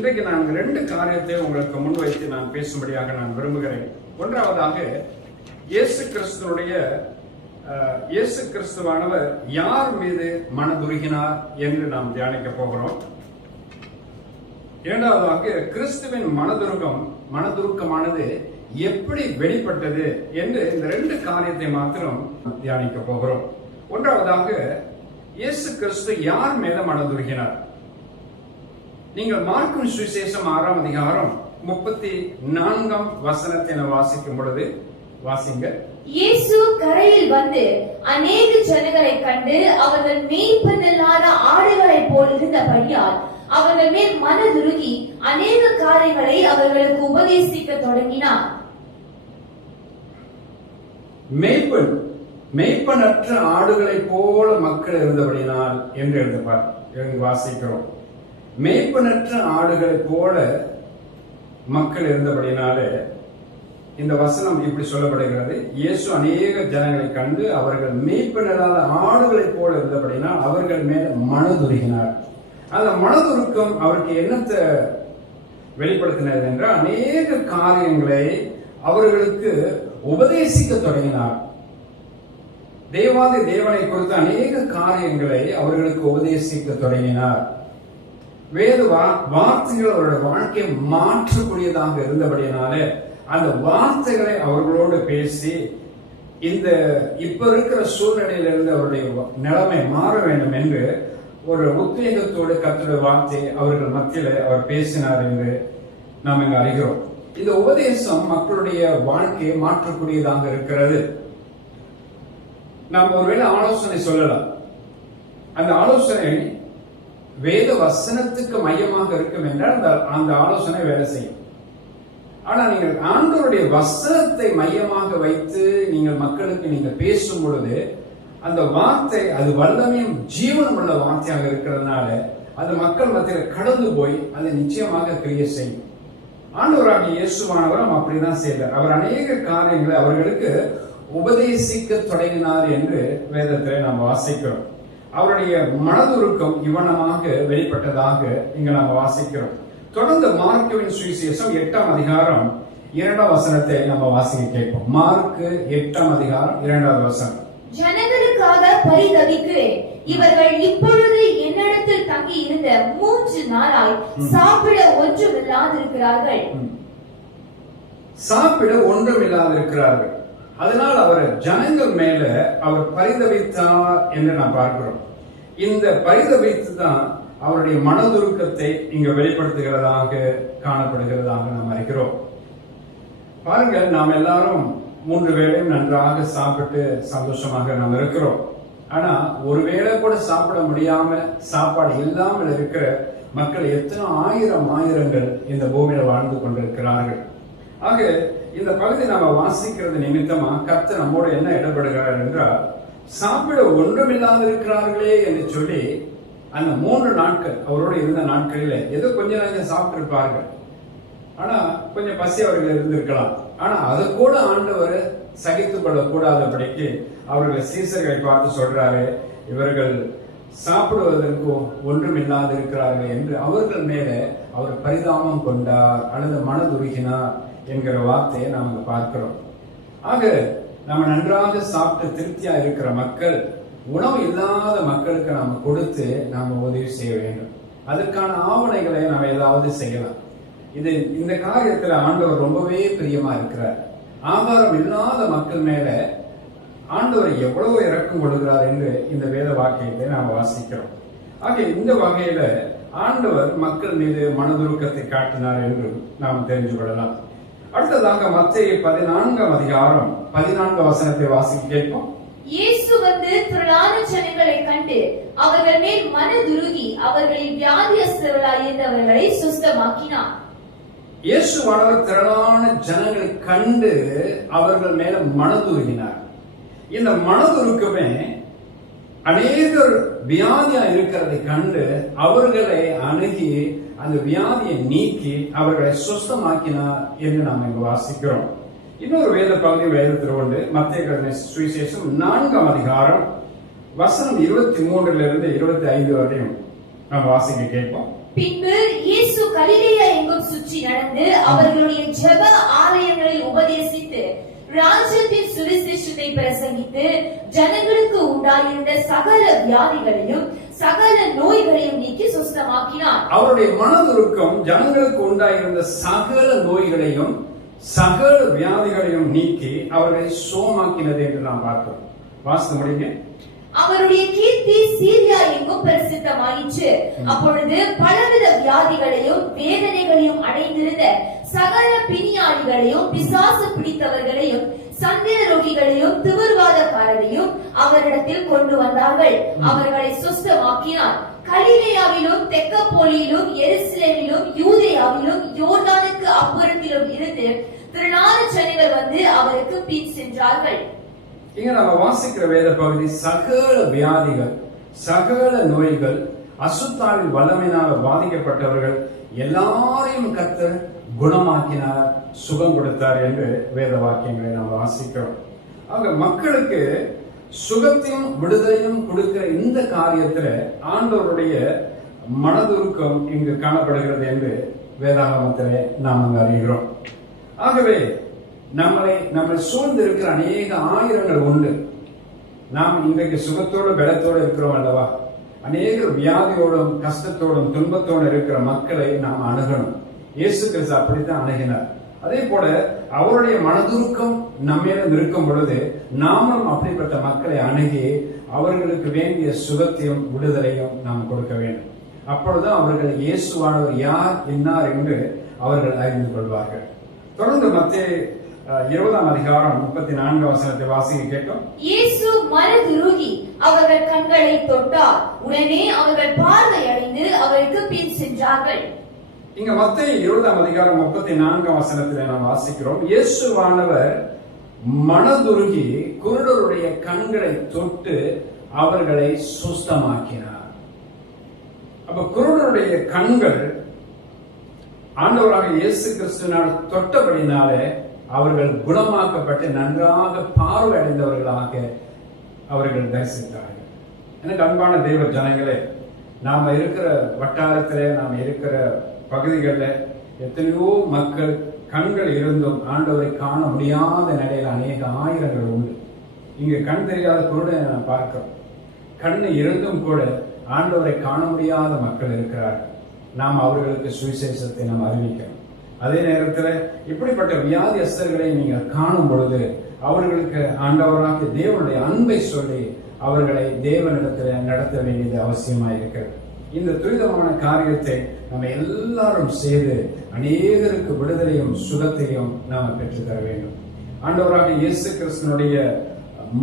இன்றைக்கு நான் 2 காரியத்தை உங்களுக்கு முன்வைத்து நான் பேசும்படியாக நான் விரும்புகிறேன். ஒன்றாவதாக, இயேசு கிறிஸ்துவானவர் யார் மீது மனதுருகினார் என்று நாம் தியானிக்க போகிறோம். இரண்டாவதாக, கிறிஸ்துவின் மனதுருக்கமானது எப்படி வெளிப்பட்டது என்று இந்த 2 காரியத்தை மாத்திரம் தியானிக்க போகிறோம். ஒன்றாவதாக, இயேசு கிறிஸ்து யார் மேல மனதுருகினார்? நீங்கள் மார்க்கும் சுவிசேஷம் 6ஆம் அதிகாரம் 34ஆம் வசனத்தை வாசிக்கும் பொழுது வாசிங்க. இயேசு கரையில் வந்து அநேக ஜனங்களை கண்டு அவர்கள் மேய்ப்பனில்லாத ஆடுகளைப் போல் இருந்தபடியால் அவர்கள் மேல் மனதுருகி அநேக காரியங்களை அவர்களுக்கு உபதேசிக்க தொடங்கினார். மேய்ப்பனற்ற ஆடுகளைப் போல மக்கள் இருந்தபடினால் என்று எழுதி வாசிக்கிறோம். மேய்ப்பனற்ற ஆடுகளைப் போல மக்கள் இருந்தபடினாலே இந்த வசனம் இப்படி சொல்லப்படுகிறது. இயேசு அநேக ஜனங்களை கண்டு அவர்கள் மேய்ப்பனில்லாத ஆடுகளைப் போல இருந்தபடினால் அவர்கள் மேல மனதுருகினார். அந்த மனதுருக்கம் அவருக்கு என்னத்தை வெளிப்படுத்தினது என்றால், அநேக காரியங்களை அவர்களுக்கு உபதேசிக்க தொடங்கினார். தேவாதி தேவனை குறித்த அநேக காரியங்களை அவர்களுக்கு உபதேசிக்க தொடங்கினார். வேத வார்த்தைகள் அவருடைய வாழ்க்கையை மாற்றக்கூடியதாக இருந்தபடியினாலே அந்த வார்த்தைகளை அவர்களோடு பேசி இப்ப இருக்கிற சூழ்நிலையிலிருந்து அவருடைய நிலைமை மாற வேண்டும் என்று ஒரு உத்வேகத்தோடு கர்த்தருடைய வார்த்தை அவர்கள் மத்தியில அவர் பேசினார் என்று நாம் இங்கு அறிகிறோம். இந்த உபதேசம் மக்களுடைய வாழ்க்கையை மாற்றக்கூடியதாக இருக்கிறது. நாம் ஒருவேளை ஆலோசனை சொல்லலாம். அந்த ஆலோசனை வேத வசனத்துக்கு மையமாக இருக்கும் என்றால் அந்த ஆலோசனை வேலை செய்யும். ஆனா நீங்கள் ஆண்டவருடைய வசனத்தை மையமாக வைத்து நீங்கள் மக்களுக்கு நீங்கள் பேசும் பொழுது அந்த வார்த்தை அது வல்லமையும் ஜீவனம் உள்ள வார்த்தையாக இருக்கிறதுனால அது மக்கள் மத்தியில் கடந்து போய் அதை நிச்சயமாக கிரியை செய்யும். ஆண்டவராகிய இயேசுவானவரும் அப்படிதான் செய்தார். அவர் அநேக காரியங்களை அவர்களுக்கு உபதேசிக்க தொடங்கினார் என்று வேதத்தில் நாம் வாசிக்கிறோம். அவருடைய மனதுருக்கம் இவ்வனமாக வெளிப்பட்டதாக இங்கு நாம் வாசிக்கிறோம். தொடர்ந்து மார்க்குவின் சுவிசேஷம் 8ஆம் அதிகாரம் 2ஆம் வசனத்தை நம்ம வாசிக்க கேட்போம். மார்க்கு 8ஆம் அதிகாரம் 2வது வசனம். ஜனங்களுக்காக பரிதபிக்கிறேன், இவர்கள் இப்பொழுது என்னிடத்தில் தங்கி இருந்த 3 நாளாய் சாப்பிட ஒன்றுமில்லாதிருக்கிறார்கள். சாப்பிட ஒன்றுமில்லாதிருக்கிறார்கள். அதனால் அவர் ஜனங்கள் மேல அவர் பரிதபித்தார் என்று நாம் பார்க்கிறோம். இந்த பரிதபித்து தான் அவருடைய மனதுருக்கத்தை இங்கு வெளிப்படுத்துகிறதாக காணப்படுகிறதாக நாம் அறிகிறோம். பாருங்கள், நாம் எல்லாரும் 3 வேளையும் நன்றாக சாப்பிட்டு சந்தோஷமாக நாம் இருக்கிறோம். ஆனா ஒரு வேளை கூட சாப்பிட முடியாம சாப்பாடு இல்லாமல் இருக்கிற மக்கள் எத்தனை ஆயிரங்கள் இந்த பூமியில வாழ்ந்து கொண்டிருக்கிறார்கள். ஆக இந்த பகுதி நாம வாசிக்கிறது நிமித்தமா கர்த்தர் நம்மோடு என்ன இடப்படுகிறார் என்றால், சாப்பிட ஒன்றுமில்லாத இருக்கிறார்களே என்று சொல்லி அந்த 3 நாட்கள் அவரோடு இருந்த நாட்களில ஏதோ கொஞ்சம் கொஞ்சம் சாப்பிட்டு இருப்பார்கள். ஆனா கொஞ்சம் பசி அவர்கள் இருந்திருக்கலாம். ஆனா அதை கூட ஆண்டவர் சகித்துக் கொள்ளக்கூடாதபடிக்கு அவர்கள் சீசர்களை பார்த்து சொல்றாரு, இவர்கள் சாப்பிடுவதற்கு ஒன்றுமில்லாது இருக்கிறார்கள் என்று அவர்கள் மேல அவர் பரிதாபம் கொண்டார் அல்லது மனதுருகினார் என்கிற வார்த்தையை நாம் பார்க்கிறோம். ஆக நம்ம நன்றாக சாப்பிட்டு திருப்தியா இருக்கிற மக்கள், உணவு இல்லாத மக்களுக்கு நாம கொடுத்து நாம உதவி செய்ய வேண்டும். அதற்கான ஆவணைகளை நாம ஏதாவது செய்யலாம். இந்த காரியத்துல ஆண்டவர் ரொம்பவே பிரியமா இருக்கிறார். ஆகாரம் இல்லாத மக்கள் மேல ஆண்டவர் எவ்வளவு இரக்கம் கொள்கிறார் என்று இந்த வேத வாக்கியத்தை நாம் வாசிக்கிறோம். ஆக இந்த வகையில ஆண்டவர் மக்கள் மீது மனதுருக்கத்தை காட்டினார் என்று நாம் தெரிந்து கொள்ளலாம். அடுத்ததாக மத்தேயு 14ஆம் அதிகாரம் 14 வசனத்தை வாசிக்க கேட்போம். இயேசு வந்து திரளான ஜனங்களை கண்டு அவர்கள் மேல் மனதுருகி அவர்களின் வியாதியஸ்தர்களாய் இருந்தவர்களை சுஸ்தமாக்கினார். இயேசுவானவர் திரளான ஜனங்களை கண்டு அவர்கள் மேல மனதுருகினார். இந்த மனதுருக்கமே அநேகர் வியாதியா இருக்கிறதை கண்டு அவர்களை அணுகி அந்த வியாதியை நீக்கி அவர்களை சுஸ்தமாக்கினார் என்று நாம் இங்கு வாசிக்கிறோம். இன்னொரு வேத பகுதி வேதத்தில் உண்டு. மத்தேயு சுவிசேஷம் 4ஆம் அதிகாரம் வசனம் 23 25 வரையும் நம்ம வாசிக்க கேட்போம். பின்பு இயேசு கலிலேயா எங்கும் சுற்றி நடந்து அவர்களுடைய ஜெப ஆலயங்களில் உபதேசித்து ராஜ்யத்தின் சுவிசேஷத்தை பிரசங்கித்து ஜனங்களுக்கு உண்டாயிருந்த சகல வியாதிகளையும் சகல நோய்களையும் நீக்கி சுஸ்தமாக்கினார். அவருடைய மனதுருக்கம் ஜனங்களுக்கு உண்டாயிருந்த சகல நோய்களையும் சகல வியாதிகளையும் நீக்கி அவர்களை சோமாக்கினது என்று நாம் பார்க்கிறோம். வாசிக்க முடியுங்க. அவருடைய கீர்த்தி சீரியா எங்கும் பிரசித்தமாயிற்று. அப்பொழுது பலவித வியாதிகளையும் வேதனைகளையும் அடைந்திருந்த சகல பிணியாளிகளையும் பிசாசு பிடித்தவர்களையும் சந்திர ரோகிகளையும் திமிர்வாதக்காரரையும் அவரிடத்தில் கொண்டு வந்தார்கள். அவர்களை சுஸ்தமாக்கினார். கலிலேயாவிலும் தெக்கப்போலியிலும் எருசலேமிலும் யூதேயாவிலும் யோர்தானுக்கு அப்புறத்திலும் இருந்து திரளான ஜனங்கள் வந்து அவருக்கு பின் சென்றார்கள். இங்க நம்ம வாசிக்கிற வேத பகுதி சகல வியாதிகள் சகல நோய்கள் அசுத்தாவின் வல்லமையினால் பாதிக்கப்பட்டவர்கள் எல்லாரையும் கர்த்தர் குணமாக்கினார், சுகம் கொடுத்தார் என்று வேத வாக்கியங்களை நாம் வாசிக்கிறோம். ஆக மக்களுக்கு சுகத்தையும் விடுதலையும் கொடுக்கிற இந்த காரியத்துல ஆண்டவருடைய மனதுருக்கம் இங்கு காணப்படுகிறது என்று வேதாகமத்திலே நாம் அங்கு அறிகிறோம். ஆகவே நம்மை சூழ்ந்து இருக்கிற அநேக ஆயிரங்கள் உண்டு. நாம் இன்றைக்கு சுகத்தோடு பலத்தோடு இருக்கிறோம் அல்லவா? அநேக வியாதியோடும் கஷ்டத்தோடும் துன்பத்தோடு இருக்கிற மக்களை நாம் அணுகணும். இயேசு கிறிஸ்து அப்படித்தான் அணுகினார். அதே போல அவருடைய மனதுருக்கம் நம்மிடம் இருக்கும் பொழுது நாமும் அப்படிப்பட்ட மக்களை அணுகி அவர்களுக்கு வேண்டிய சுகத்தையும் விடுதலையும் நாம் கொடுக்க வேண்டும். அப்பொழுது அவர்கள் இயேசுவானவர் யார் என்னார் என்று அவர்கள் அறிந்து கொள்வார்கள். தொடர்ந்து மத்தேயு 20ஆம் அதிகாரம் 34ஆம் வசனத்தை வாசிக்க கேட்டோம். இயேசு மனதுருகி அவர்கள் கண்களை தொட்டார். உடனே அவர்கள் பார்வை அடைந்து அவருக்கு பின் சென்றார்கள். இங்க மத்தேயு 20ஆம் அதிகாரம் 34ஆம் வசனத்திலே நாம் வாசிக்கிறோம். இயேசுவானவர் மனதுருகி குருடருடைய கண்களை தொட்டு அவர்களை சுஸ்தமாக்கினார். அப்ப குருடருடைய கண்கள் ஆண்டவராக இயேசு கிறிஸ்துவினால் தொட்டபடினாலே அவர்கள் குணமாக்கப்பட்டு நன்றாக பார்வை அடைந்தவர்களாக அவர்கள் தரிசித்தார்கள். எனக்கு அன்பான தெய்வ ஜனங்களே, நாம இருக்கிற வட்டாரத்திலே நாம் இருக்கிற பகுதிகளில் எத்தனையோ மக்கள் கண்கள் இருந்தும் ஆண்டவரை காண முடியாத நிலையில் அநேக ஆயிரங்கள் உண்டு. இங்கு கண் தெரியாத குருடனை நாம் பார்க்கிறோம். கண் இருந்தும் கூட ஆண்டவரை காண முடியாத மக்கள் இருக்கிறார்கள். நாம் அவர்களுக்கு சுவிசேஷத்தை நாம் அறிவிக்கிறோம். அதே நேரத்தில் இப்படிப்பட்ட வியாதியஸ்தர்களை நீங்கள் காணும் பொழுது அவர்களுக்கு ஆண்டவராக தேவனுடைய அன்பை சொல்லி அவர்களை தேவனிடத்தில் நடத்த வேண்டியது அவசியமாக இருக்கிறது. இந்த துரிதமான காரியத்தை நம்ம எல்லாரும் செய்து அநேகருக்கு விடுதலையும் சுகத்தையும் நாம் பெற்றுத்தர வேண்டும். ஆண்டவராக இயேசு கிறிஸ்துனுடைய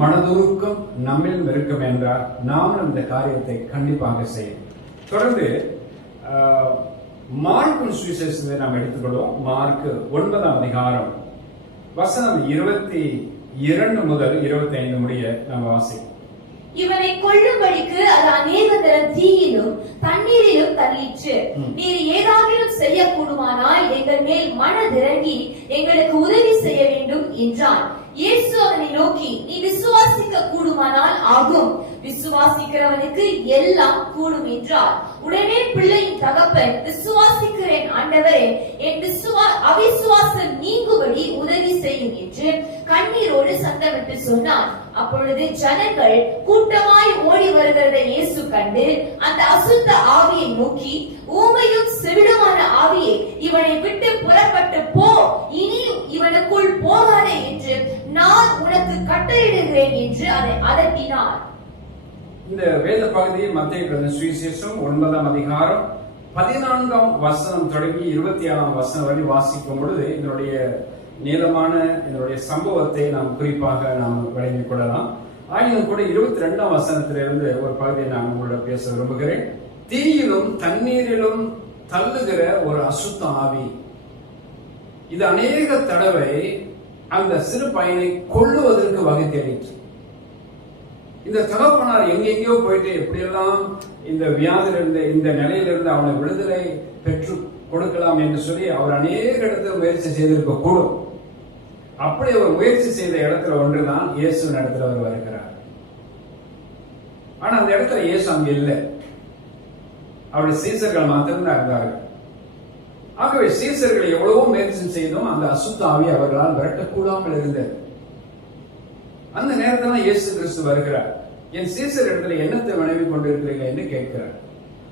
மனதுருக்கம் நம்மிலும் இருக்கும் என்றால் நாமும் இந்த காரியத்தை கண்டிப்பாக செய்யும். தொடர்ந்து மார்க்கு சுவிசேஷத்தை நாம் எடுத்துக்கொள்வோம். மார்க்கு 9ஆம் அதிகாரம் வசனம் 22 முதல் 25 முடிய நாம் வாசிப்போம். இவனை கொல்லும்படிக்கு அது அநேக தரம் தீயிலும் தண்ணீரிலும் தள்ளிற்று. நீர் ஏதாகிலும் செய்யக்கூடுமானால் எங்கள் மேல் மனதிறங்கி எங்களுக்கு உதவி செய்ய வேண்டும் என்றான். இயேசு அவனை நோக்கி, நீ விசுவாசிக்க கூடுமானால் ஆகும், விசுவாசிக்கிறவனுக்கு எல்லாம் கூடும் என்றார். உடனே பிள்ளையின் தகப்பன், விசுவாசிக்கிறேன் ஆண்டவரே, என் அவிசுவாசம் நீங்கும்படி உதவி செய்யும் என்று கண்ணீரோடு சத்தமிட்டு சொன்னான். அப்பொழுது ஜனங்கள் கூட்டமாய் ஓடி வருகிறதை இயேசு கண்டு அந்த அசுத்த ஆவியை நோக்கி, ஊமையும் செவிடுமான ஆவியை இவனை விட்டு புறப்பட்டு போ, இனி இவனுக்குள் போகாதே என்று நான் உனக்கு கட்டளையிடுகிறேன் என்று அதை அதட்டினார். இந்த வேத பகுதியை மத்தேயு சுவிசேஷம் 9ஆம் அதிகாரம் 14ஆம் வசனம் தொடங்கி 27ஆம் வசனம் வரை வாசிக்கும் பொழுது இதனுடைய நீளமான இதனுடைய சம்பவத்தை நாம் குறிப்பாக நாம் வழங்கிக் கொள்ளலாம். ஆயினும் கூட 22ஆம் வசனத்திலிருந்து ஒரு பகுதியை நான் உங்களோட பேச விரும்புகிறேன். தீயிலும் தண்ணீரிலும் தள்ளுகிற ஒரு அசுத்த ஆவி. இது அநேக தடவை அந்த சிறு பையனை கொல்லுவதற்கு வகை தேடிற்று. இந்த தகப்பனார் எங்கெங்கயோ போயிட்டு எப்படியெல்லாம் இந்த வியாதியிலிருந்து இந்த நிலையிலிருந்து அவனை விடுதலை பெற்று கொடுக்கலாம் என்று சொல்லி அவர் அநேக இடத்துல முயற்சி செய்திருக்க கூடும். அப்படி அவர் முயற்சி செய்த இடத்துல ஒன்றுதான் இயேசுவின் இடத்துல அவர் வருகிறார். ஆனா அந்த இடத்துல இயேசு அங்க இல்லை. அவருடைய சீசர்கள் மாத்திரம்தான் இருந்தார்கள். ஆகவே சீசர்கள் எவ்வளவோ முயற்சி செய்தும் அந்த அசுத்த ஆவி அவர்களால் விரட்டக்கூடாமல் இருந்தது. அந்த நேரத்தில் இயேசு கிறிஸ்து வருகிறார். என் சீசர் இடத்துல என்னத்தை வினவி கொண்டிருக்கிறீர்கள் என்று கேட்கிறார்.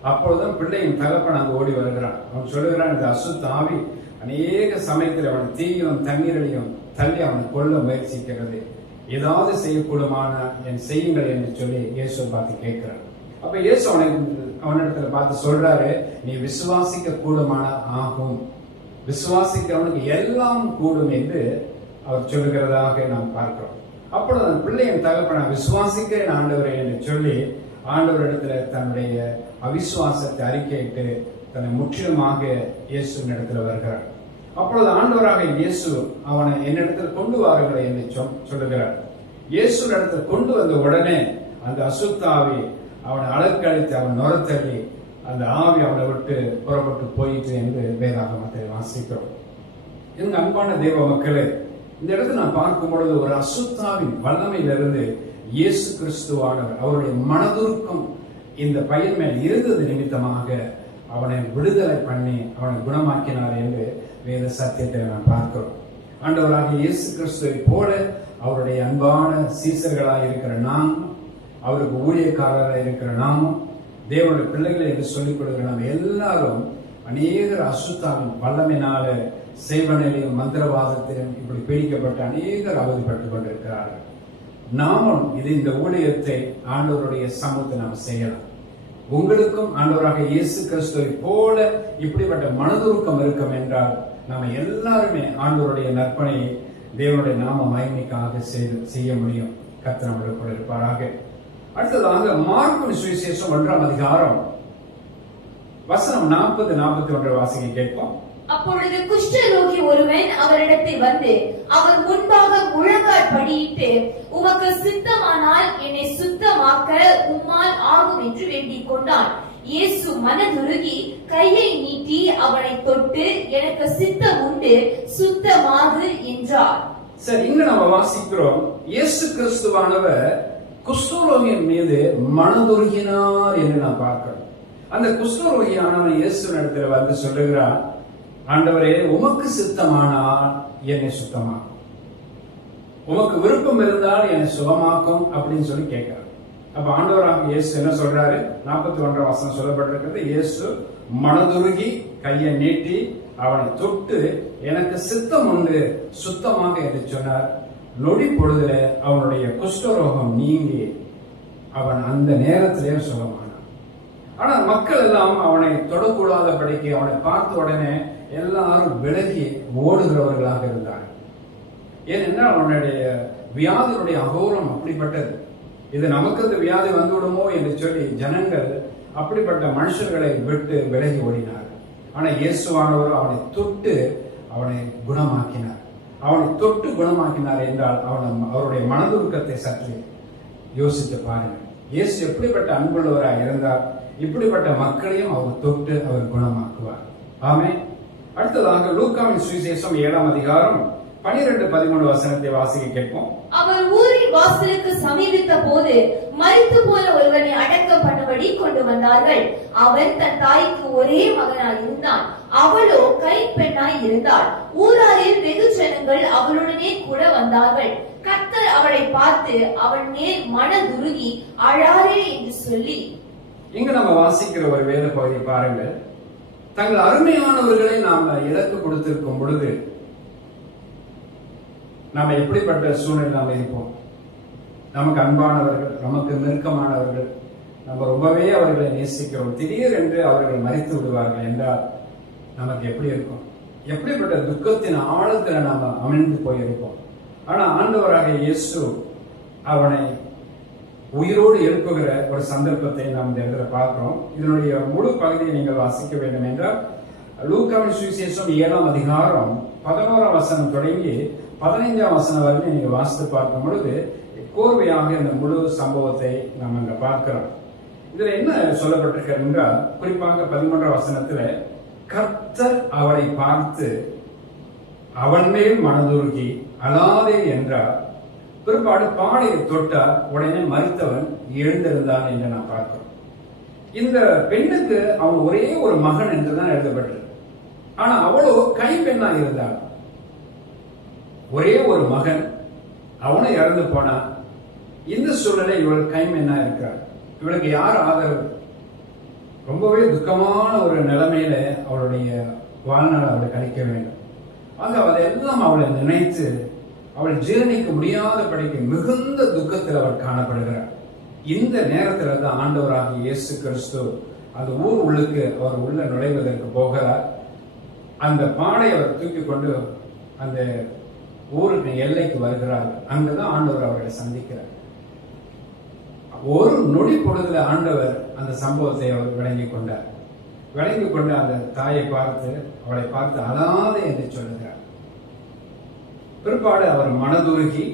அப்பொழுதுதான் பிள்ளையின் தகப்பன் அங்கு ஓடி வருகிறான். அவன் சொல்லுகிறான், இந்த அசுத்த ஆவி அநேக சமயத்தில் அவன் தீயிலும் தண்ணீரையும் தள்ளி அவனை கொல்ல முயற்சிக்கிறது. ஏதாவது செய்யக்கூடுமான என் செய்யுங்கள் என்று சொல்லி இயேசு பார்த்து கேட்கிறார். அப்ப இயேசு அவனிடத்துல பார்த்து சொல்றாரு, நீ விசுவாசிக்க கூடுமான ஆகும், விசுவாசிக்கிறவனுக்கு எல்லாம் கூடும் என்று அவர் சொல்லுகிறதாக நாம் பார்க்கிறோம். அப்பொழுது அந்த பிள்ளையின் தகப்பன விசுவாசிக்கிறேன் ஆண்டவரை என்று சொல்லி ஆண்டவரிடத்துல தன்னுடைய அவிசுவாசத்தை அறிக்கையிட்டு தன்னை முற்றிலுமாக இயேசுவின் இடத்துல வருகிறார். அப்பொழுது ஆண்டவராக இயேசு அவனை என்னிடத்துல கொண்டு வாருங்கள் என்று சொல்லுகிறார். இயேசு இடத்துல கொண்டு வந்த உடனே அந்த அசுத்த ஆவி அவனை அலக்கழித்து அவன் நுரத்தள்ளி அந்த ஆவி அவனை விட்டு புறப்பட்டு போயிட்டு என்று வேதாகமத்தை வாசிக்கிறோம். எங்க அன்பான தேவ மக்களே, இந்த இடத்துல நான் பார்க்கும் பொழுது ஒரு அசுத்தாவின் வல்லமையிலிருந்து இயேசு கிறிஸ்துவானவர் அவருடைய மனதுருக்கம் இந்த பையன் மேல் இருந்தது நிமித்தமாக அவனை விடுதலை பண்ணி அவனை குணமாக்கினார் என்று வேத சத்தியத்தை நாம் பார்க்கிறோம். ஆண்டவராக இயேசு கிறிஸ்துவை போல அவருடைய அன்பான சீசர்களாக இருக்கிற நாமும், அவருக்கு ஊழியக்காரராக இருக்கிற நாமும், தேவனுடைய பிள்ளைகளை என்று சொல்லிக் கொடுக்கிற நாம் எல்லாரும் அநேகர் அசுத்தாவின் வல்லமையினால செய்வனையிலும் மந்திரவாதத்திலும் இப்படி பிடிக்கப்பட்டு அநேகர் அவதிப்பட்டுக் கொண்டிருக்கிறார்கள். நாமும் இந்த ஊழியத்தை ஆண்டவருடைய சமூகத்தை நாம் செய்யலாம். உங்களுக்கும் ஆண்டவராக இயேசு கிறிஸ்துவை போல இப்படிப்பட்ட மனதுருக்கம் இருக்கும் என்றால் நாம எல்லாருமே ஆண்டவருடைய நற்பணியை தேவனுடைய நாம மகிமைக்காக செய்ய முடியும். கர்த்தர் நம்மளோடு இருப்பாராக. அடுத்ததாக மார்க்கு சுவிசேஷம் 1ஆம் அதிகாரம் வசனம் 40-41 வாசிக்க கேட்போம். அப்பொழுது குஷ்டரோகி ஒருவன் அவரிடத்தில் வந்து அவர் முன்பாக முழங்கால் படியிட்டு, உமக்கு சித்தமானால் என்னை சுத்தமாக்க உம்மால் ஆகும் என்று வேண்டிக் கொண்டான். இயேசு மனதுருகி கையை நீட்டி அவனை தொட்டு, எனக்கு சித்தம் உண்டு, சுத்தமாகு என்றார். சரி, இங்க நம்ம வாசிக்கிறோம், இயேசு கிறிஸ்துவானவர் குஷ்டரோகியின் மீது மனதுருகினார் என்று நான் பார்க்கிறோம். அந்த குஷ்டரோகியானவன் இயேசு இடத்துல வந்து சொல்லுகிறான், ஆண்டவரே, உமக்கு சித்தமானால் என்னை சுத்தமாக்கும், உமக்கு விருப்பம் இருந்தால் என்னை சுகமாக்கும் அப்படின்னு சொல்லி கேட்கிறார். அப்ப ஆண்டவராக இயேசு என்ன சொல்றாரு? 41 வசனம் சொல்லப்பட்டிருக்கிறது. இயேசு மனதுருகி கையை நீட்டி அவனை தொட்டு, எனக்கு சித்தம் உண்டு, சுத்தமாக என்று சொன்னார். நொடி பொழுதுல அவனுடைய குஷ்டரோகம் நீங்கி அவன் அந்த நேரத்திலே சுகமானான். ஆனா மக்கள் எல்லாம் அவனை தொடக்கூடாதபடிக்கு அவனை பார்த்த உடனே எல்லாரும் விலகி ஓடுகிறவர்களாக இருந்தார்கள். ஏனென்றால் அவனுடைய வியாதியுடைய அகோரம் அப்படிப்பட்டது. இது நமக்கு இந்த வியாதி வந்துவிடுமோ என்று சொல்லி ஜனங்கள் அப்படிப்பட்ட மனுஷர்களை விட்டு விலகி ஓடினார்கள். ஆனா இயேசுவானவர் அவனை தொட்டு அவனை குணமாக்கினார். அவனை தொட்டு குணமாக்கினார் என்றால் அவருடைய மனதுருக்கத்தை சற்று யோசித்து பாருங்கள். இயேசு எப்படிப்பட்ட அன்புள்ளவராக இருந்தார், இப்படிப்பட்ட மக்களையும் அவர் தொட்டு அவர் குணமாக்குவார். ஆமென். அடுத்ததாக லூக்காவின் சுவிசேஷம் 7ஆம் அதிகாரம் 12-13 வசனத்தை வாசிக்க கேட்போம். அவர் ஊரின் வாசலுக்கு சமீபித்த போது மரித்து போன ஒருவனை அடக்கம் பண்ணும்படி கொண்டு வந்தார்கள். அவன் தன் தாய்க்கு ஒரே மகனாய் இருந்தான். அவளோ கைப்பெண்ணாய் இருந்தாள். ஊராரில் வெகு ஜனங்கள் அவளுடனே கூட வந்தார்கள். கர்த்தர் அவளை பார்த்து அவன் மேல் மனதுருகி அழாரே என்று சொல்லி. இங்க நம்ம வாசிக்கிற ஒரு வேத பகுதி பாருங்கள். தங்கள் அருமையானவர்களை நாம இலக்கு கொடுத்திருக்கும் பொழுது நாம எப்படிப்பட்ட சூழ்நிலை நாம இருப்போம்? நமக்கு அன்பானவர்கள், நமக்கு நெருக்கமானவர்கள், நம்ம ரொம்பவே அவர்களை நேசிக்கிறோம். திடீரென்று அவர்கள் மறித்து விடுவார்கள் என்றால் நமக்கு எப்படி இருக்கும்? எப்படிப்பட்ட துக்கத்தின் ஆழத்துல நாம அமிழ்ந்து போயிருப்போம். ஆனா ஆண்டவராக இயேசு அவனை உயிரோடு எழுப்புகிற ஒரு சந்தர்ப்பத்தை நாம் இந்த இடத்துல பார்க்கிறோம். இதனுடைய முழு பகுதியை நீங்கள் வாசிக்க வேண்டும் என்றால் லூக்காவின் சுவிசேஷம் 7ஆம் அதிகாரம் 11ஆம் வசனம் தொடங்கி 15ஆம் வசனம் வரைக்கும் நீங்க வாசித்து பார்க்கும் பொழுது கோர்வையாக இந்த முழு சம்பவத்தை நாம் அங்க பார்க்கிறோம். இதுல என்ன சொல்லப்பட்டிருக்கிறது என்றால், குறிப்பாக 13ஆம் வசனத்துல கர்த்தர் அவரை பார்த்து அவன் மேல் மனதுருகி அழாதே என்றார். பிற்பாடு பாடையை தொட்டார். உடனே மரித்தவன் எழுந்திருந்தான் என்று நான் பார்க்கிறோம். இந்த பெண்ணுக்கு அவன் ஒரே ஒரு மகன் என்றுதான் எழுதப்பட்டது. ஆனா அவளோ கைம்பெண்ணா இருந்தாள். ஒரே ஒரு மகன், அவனும் இறந்து போனான். இந்த சூழ்நிலை இவள் கைம்பெண்ணா இருக்கிறாள். இவளுக்கு யார் ஆதரவு? ரொம்பவே துக்கமான ஒரு நிலைமையில அவளுடைய வாழ்நாள் அவளை கழிக்க வேண்டும். ஆக அதையெல்லாம் அவளை நினைத்து அவள் ஜீரணிக்க முடியாத படிக்க மிகுந்த துக்கத்தில் அவள் காணப்படுகிறார். இந்த நேரத்தில் தான் ஆண்டவராகிய இயேசு கிறிஸ்து அந்த ஊர் உள்ளுக்கு அவர் உள்ள நுழைவதற்கு போகிறார். அந்த பாடை அவர் தூக்கி கொண்டு அந்த ஊருக்கு எல்லைக்கு வருகிறார். அங்குதான் ஆண்டவர் அவர்களை சந்திக்கிறார். ஒரு நொடி பொழுதுல ஆண்டவர் அந்த சம்பவத்தை அவர் விளங்கி கொண்டார். விளங்கி கொண்டு அந்த தாயை பார்த்து அவளை பார்த்து அழாதே என்று சொல்லுகிறார். பிற்பாடு அவர் மனதுருகி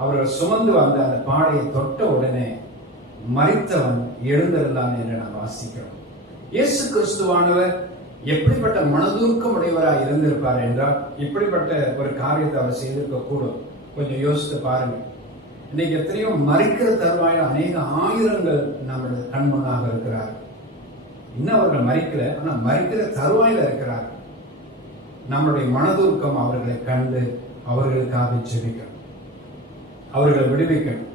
அவர்கள் சுமந்து வந்த அந்த பாடையை தொட்ட உடனே மரித்தவன் எழுந்திருந்தான் என்று நாம் வாசிக்கிறோம். இயேசு கிறிஸ்துவானவர் எப்படிப்பட்ட மனதுருக்கம் உடையவராக இருந்திருப்பார் என்றால் இப்படிப்பட்ட ஒரு காரியத்தை அவர் செய்திருக்க கூடும். கொஞ்சம் யோசித்து பாருங்க. இன்னைக்கு எத்தனையோ மறிக்கிற தருவாயில் அநேக ஆயிரங்கள் நம்முடைய கண்முன்னாக இருக்கிறார். இன்னும் அவர்கள் மறிக்கல, ஆனா மறிக்கிற தருவாயில இருக்கிறார். நம்முடைய மனதுருக்கம் அவர்களை கண்டு அவர்களுக்காக ஜெபிக்கணும், அவர்களை விடுவிக்கணும்,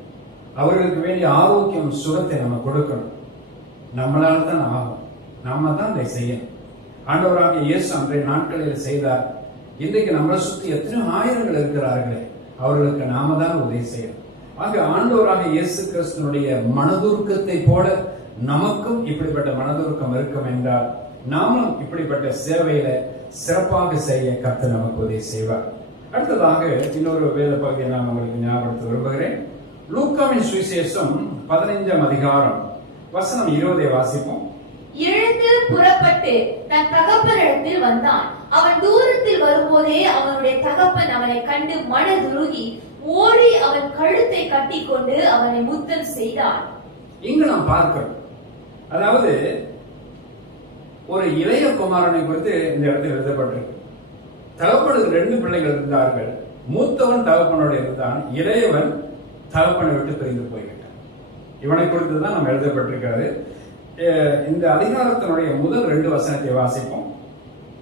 அவர்களுக்கு வேண்டிய ஆரோக்கியம் சுகத்தை நம்ம கொடுக்கணும். நம்மளால தான் ஆகும், நாம தான் இதை செய்யணும். ஆண்டவராக இயேசு அன்றைய நாட்களில் செய்தார். இன்றைக்கு நம்மளை சுற்றி எத்தனையோ ஆயிரங்கள் இருக்கிறார்களே, அவர்களுக்கு நாம தான் உதவி செய்யணும். ஆக ஆண்டவராக இயேசு கிறிஸ்துனுடைய மனதுருக்கத்தை போல நமக்கும் இப்படிப்பட்ட மனதுருக்கம் இருக்கும் என்றால் நாமும் இப்படிப்பட்ட சேவையில சிறப்பாக செய்ய கர்த்தர் நமக்கு உதவி செய்வார். அடுத்ததாக இன்னொரு வேத பகுதியை நான் உங்களுக்கு ஞாபகப்படுத்த விரும்புகிறேன். லூக்காவின் சுவிசேஷம் 15ஆம் அதிகாரம் வசனம் 20 வாசிப்போம். எழுந்து புறப்பட்டு தன் தகப்பனிடத்தில் வந்தான். அவன் தூரத்தில் வரும்போதே அவனுடைய தகப்பன் அவனை கண்டு மனதுருகி ஓடி அவன் கழுத்தை கட்டிக்கொண்டு அவனை முத்தம் செய்தான். இங்கு நாம் பார்க்கிறோம், அதாவது ஒரு இளைய குமாரனை குறித்து இந்த இடத்தில் எழுதப்பட்டிருக்கு. தகப்பனுக்கு 2 பிள்ளைகள் இருந்தார்கள். மூத்தவன் தகப்பனோடு இருந்தான், இளையவன் தகப்பனை விட்டு பிரிந்து போய்விட்டான். இவனை குறித்து தான் நம்ம எழுதப்பட்டிருக்கிறது. இந்த அதிகாரத்தினுடைய முதல் 2 வசனத்தை வாசிப்போம்.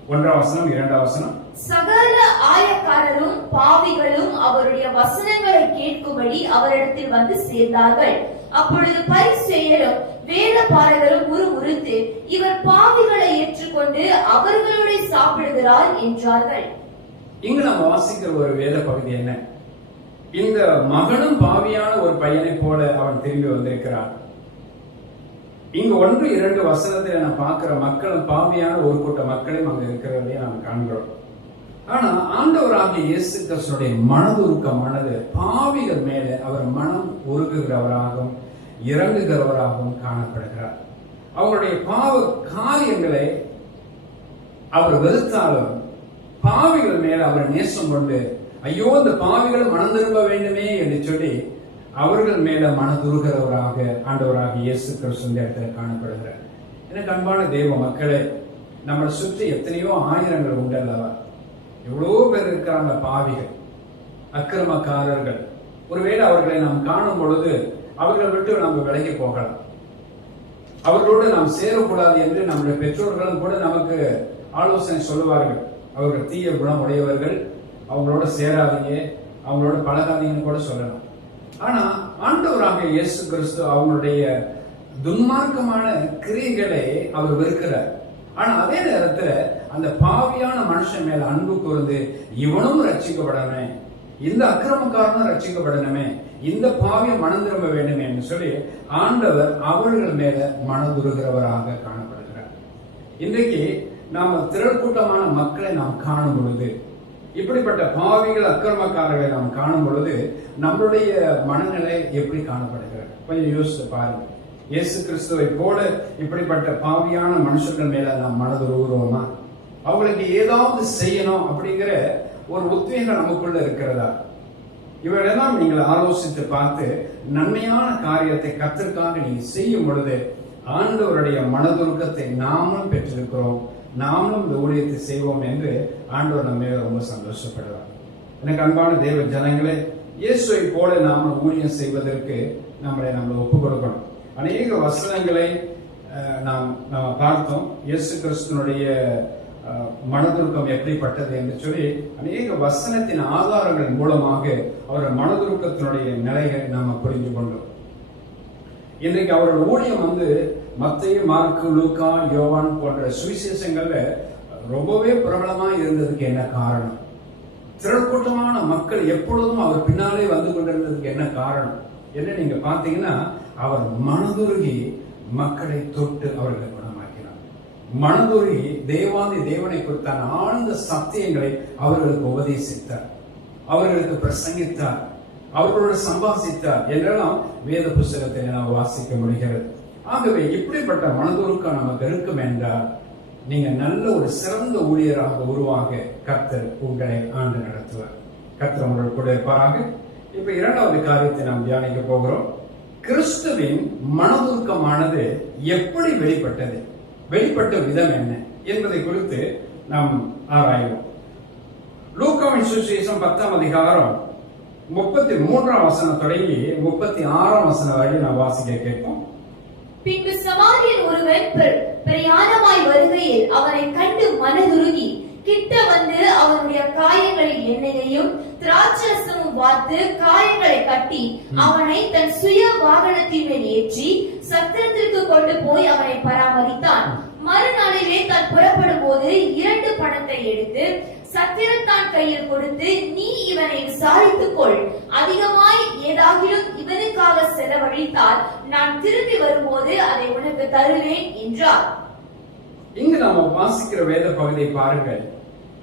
1ஆம் வசனம், 2ஆம் வசனம். சகல ஆயக்காரரும் பாவிகளும் அவருடைய வசனங்களை கேட்கும்படி அவரிடத்தில் வந்து சேர்ந்தார்கள். அப்பொழுது பரிசேயரும் வேத பாரகரும் முறுமுறுத்து, இவர் பாவிகளை ஏற்றுக்கொண்டு அவர்களுடைய சாப்பிடுகிறார் என்றார்கள். இங்கு நம்ம வாசிக்கிற ஒரு வேத பகுதி என்ன? இந்த மகனும் பாவியான ஒரு பையனை போல அவன் திரும்பி வந்திருக்கிறான். இங்கு 1-2 வசனத்தில் நான் பார்க்கிற மக்களும் பாவியான ஒரு கூட்ட மக்களையும் அங்க இருக்கிறதையும் நாம் காண்கிறோம். ஆனா ஆண்டவராகிய இயேசு கிறிஸ்துவினுடைய மனதுருக்கமானது பாவிகள் மேலே அவர் மனம் உருகுகிறவராகவும் இறங்குகிறவராகவும் காணப்படுகிறார். அவருடைய பாவ காரியங்களை அவர் வெறுத்தாலும் பாவிகள் மேல அவர் நேசம் கொண்டு, ஐயோ இந்த பாவிகள் மனம் திரும்ப வேண்டுமே என்று சொல்லி அவர்கள் மேல மனதுருகிறவராக ஆண்டவராக இயேசு கிறிஸ்து இந்த இடத்துல காணப்படுகிறார். எனக்கு அன்பான தெய்வ மக்களே, நம்மளை சுற்றி எத்தனையோ ஆயிரங்கள் உண்டு அல்லவா? எவ்வளவோ பேர் இருக்கிறாங்க பாவிகள், அக்கிரமக்காரர்கள். ஒருவேளை அவர்களை நாம் காணும் பொழுது அவர்கள் விட்டு நம்ம விலகி போகலாம். அவர்களோடு நாம் சேரக்கூடாது என்று நம்முடைய பெற்றோர்களும் கூட நமக்கு ஆலோசனை சொல்லுவார்கள். அவர்கள் தீய குணம் உடையவர்கள், அவங்களோட சேராதீங்க, அவங்களோட பழகாதீங்கன்னு கூட சொல்லலாம். ஆனா ஆண்டவராக இயேசு கிறிஸ்து அவங்களுடைய துன்மார்க்கமான கிரியைகளை அவர் வெறுக்கிறார். ஆனா அதே நேரத்துல அந்த பாவியான மனுஷன் மேல அன்பு கூர்ந்து, இவனும் ரட்சிக்கப்படணுமே, இந்த அக்கிரமக்காரனும் ரட்சிக்கப்படணுமே, இந்த பாவியம் மனம் திரும்ப வேண்டும் என்று சொல்லி ஆண்டவர் அவர்கள் மேல மனதுருகிறவராக காணப்படுகிறார். இன்றைக்கு நாம திரள் கூட்டமான மக்களை நாம் காணும் பொழுது, இப்படிப்பட்ட பாவிகள் அக்கிரமக்காரர்களை நாம் காணும் பொழுது நம்மளுடைய மனநிலை எப்படி காணப்படுகிறது? கொஞ்சம் யோசித்து பாருங்க. இயேசு கிறிஸ்துவை போல இப்படிப்பட்ட பாவியான மனுஷர்கள் மேல நாம் மனதுருகிறோமா? அவங்களுக்கு ஏதாவது செய்யணும் அப்படிங்கிற ஒரு உத்வேகம் நமக்குள்ள இருக்கிறதா? இவரெல்லாம் நீங்கள் ஆலோசித்து பார்த்து நன்மையான காரியத்தை கர்த்தருக்காக நீங்க செய்யும் பொழுது ஆண்டவருடைய மனதுருக்கத்தை நாமும் பெற்றிருக்கிறோம், நாமும் இந்த ஊழியத்தை செய்வோம் என்று ஆண்டவர் நம்ம ரொம்ப சந்தோஷப்படுவார். எனக்கு அன்பான தேவ ஜனங்களே, இயேசுவை போல நாம ஊழியம் செய்வதற்கு நம்மளை ஒப்புக் கொடுக்கணும். அநேக வசனங்களை நாம பார்த்தோம். இயேசு கிறிஸ்துனுடைய மனதுருக்கம் எப்படிப்பட்டது என்று சொல்லி அநேக வசனத்தின் ஆதாரங்கள் மூலமாக அவருடைய மனதுருக்கத்தினுடைய நிலையை நாம புரிந்து கொண்டோம். இன்றைக்கு அவரோட ஊழியம் மத்தேயு, மார்க்கு, லூக்கா, யோவான் போன்ற சுவிசேஷங்கள்ல ரொம்பவே பிரபலமா இருந்ததுக்கு என்ன காரணம்? திரள்கூட்டமான மக்கள் எப்பொழுதும் அவர் பின்னாலே வந்து கொண்டிருந்ததுக்கு என்ன காரணம் என்று நீங்க பாத்தீங்கன்னா, அவர் மனதுருகி மக்களை தொட்டு அவர்களை குணமாக்கினார். மனதுருகி தேவனை குறித்தான ஆழ்ந்த சத்தியங்களை அவர்களுக்கு உபதேசித்தார், அவர்களுக்கு பிரசங்கித்தார், அவர்களோடு சம்பாசித்தார் என்றெல்லாம் வேத புஸ்தகத்தை நாம் வாசிக்க முடிகிறது. ஆகவே இப்படிப்பட்ட மனதுருக்கம் நமக்கு இருக்கும் என்றால் நீங்க நல்ல ஒரு சிறந்த ஊழியராக உருவாக கர்த்தர் உங்களை ஆண்டு நடத்துவார். கர்த்தர் உங்களோடு கூட இருப்பாராக. இப்ப இரண்டாவது காரியத்தை நாம் தியானிக்க போகிறோம். கிறிஸ்துவின் மனதுருக்கமானது எப்படி வெளிப்பட்டது, வெளிப்பட்ட விதம் என்ன என்பதை குறித்து நாம் ஆராய்வோம். லூக்காவின் சுவிசேஷம் 10ஆம் அதிகாரம் 33ஆம் வசனம் தொடங்கி 36ஆம் வசனம் வரை நாம் வாசிக்க கேட்போம். பின்பு சமாரியன் ஒருவன் பிரயாணமாய் வருகையில் அவனை கண்டு மனதுருகி கிட்ட வந்து அவனுடைய காயங்களில் எண்ணெயையும் திராட்சரசமும் வார்த்து காயங்களை கட்டி அவனை தன் சுய வாகனத்தின் மேல் ஏற்றி சத்திரத்திற்கு கொண்டு போய் அவனை பராமரித்தான். மறுநாளிலே தான் புறப்படும் போது 2 பணத்தை எடுத்து சத்திரத்தான் கையில் கொடுத்து, நீ இவனை விசாரித்துக் கொள், அதிகமாய் ஏதாகிலும் இவனுக்காக செலவழித்தால் நான் திரும்பி வரும்போது அதை உனக்கு தருவேன் என்றார். இங்கு நாம வாசிக்கிற வேத பகுதியை பாருங்கள்.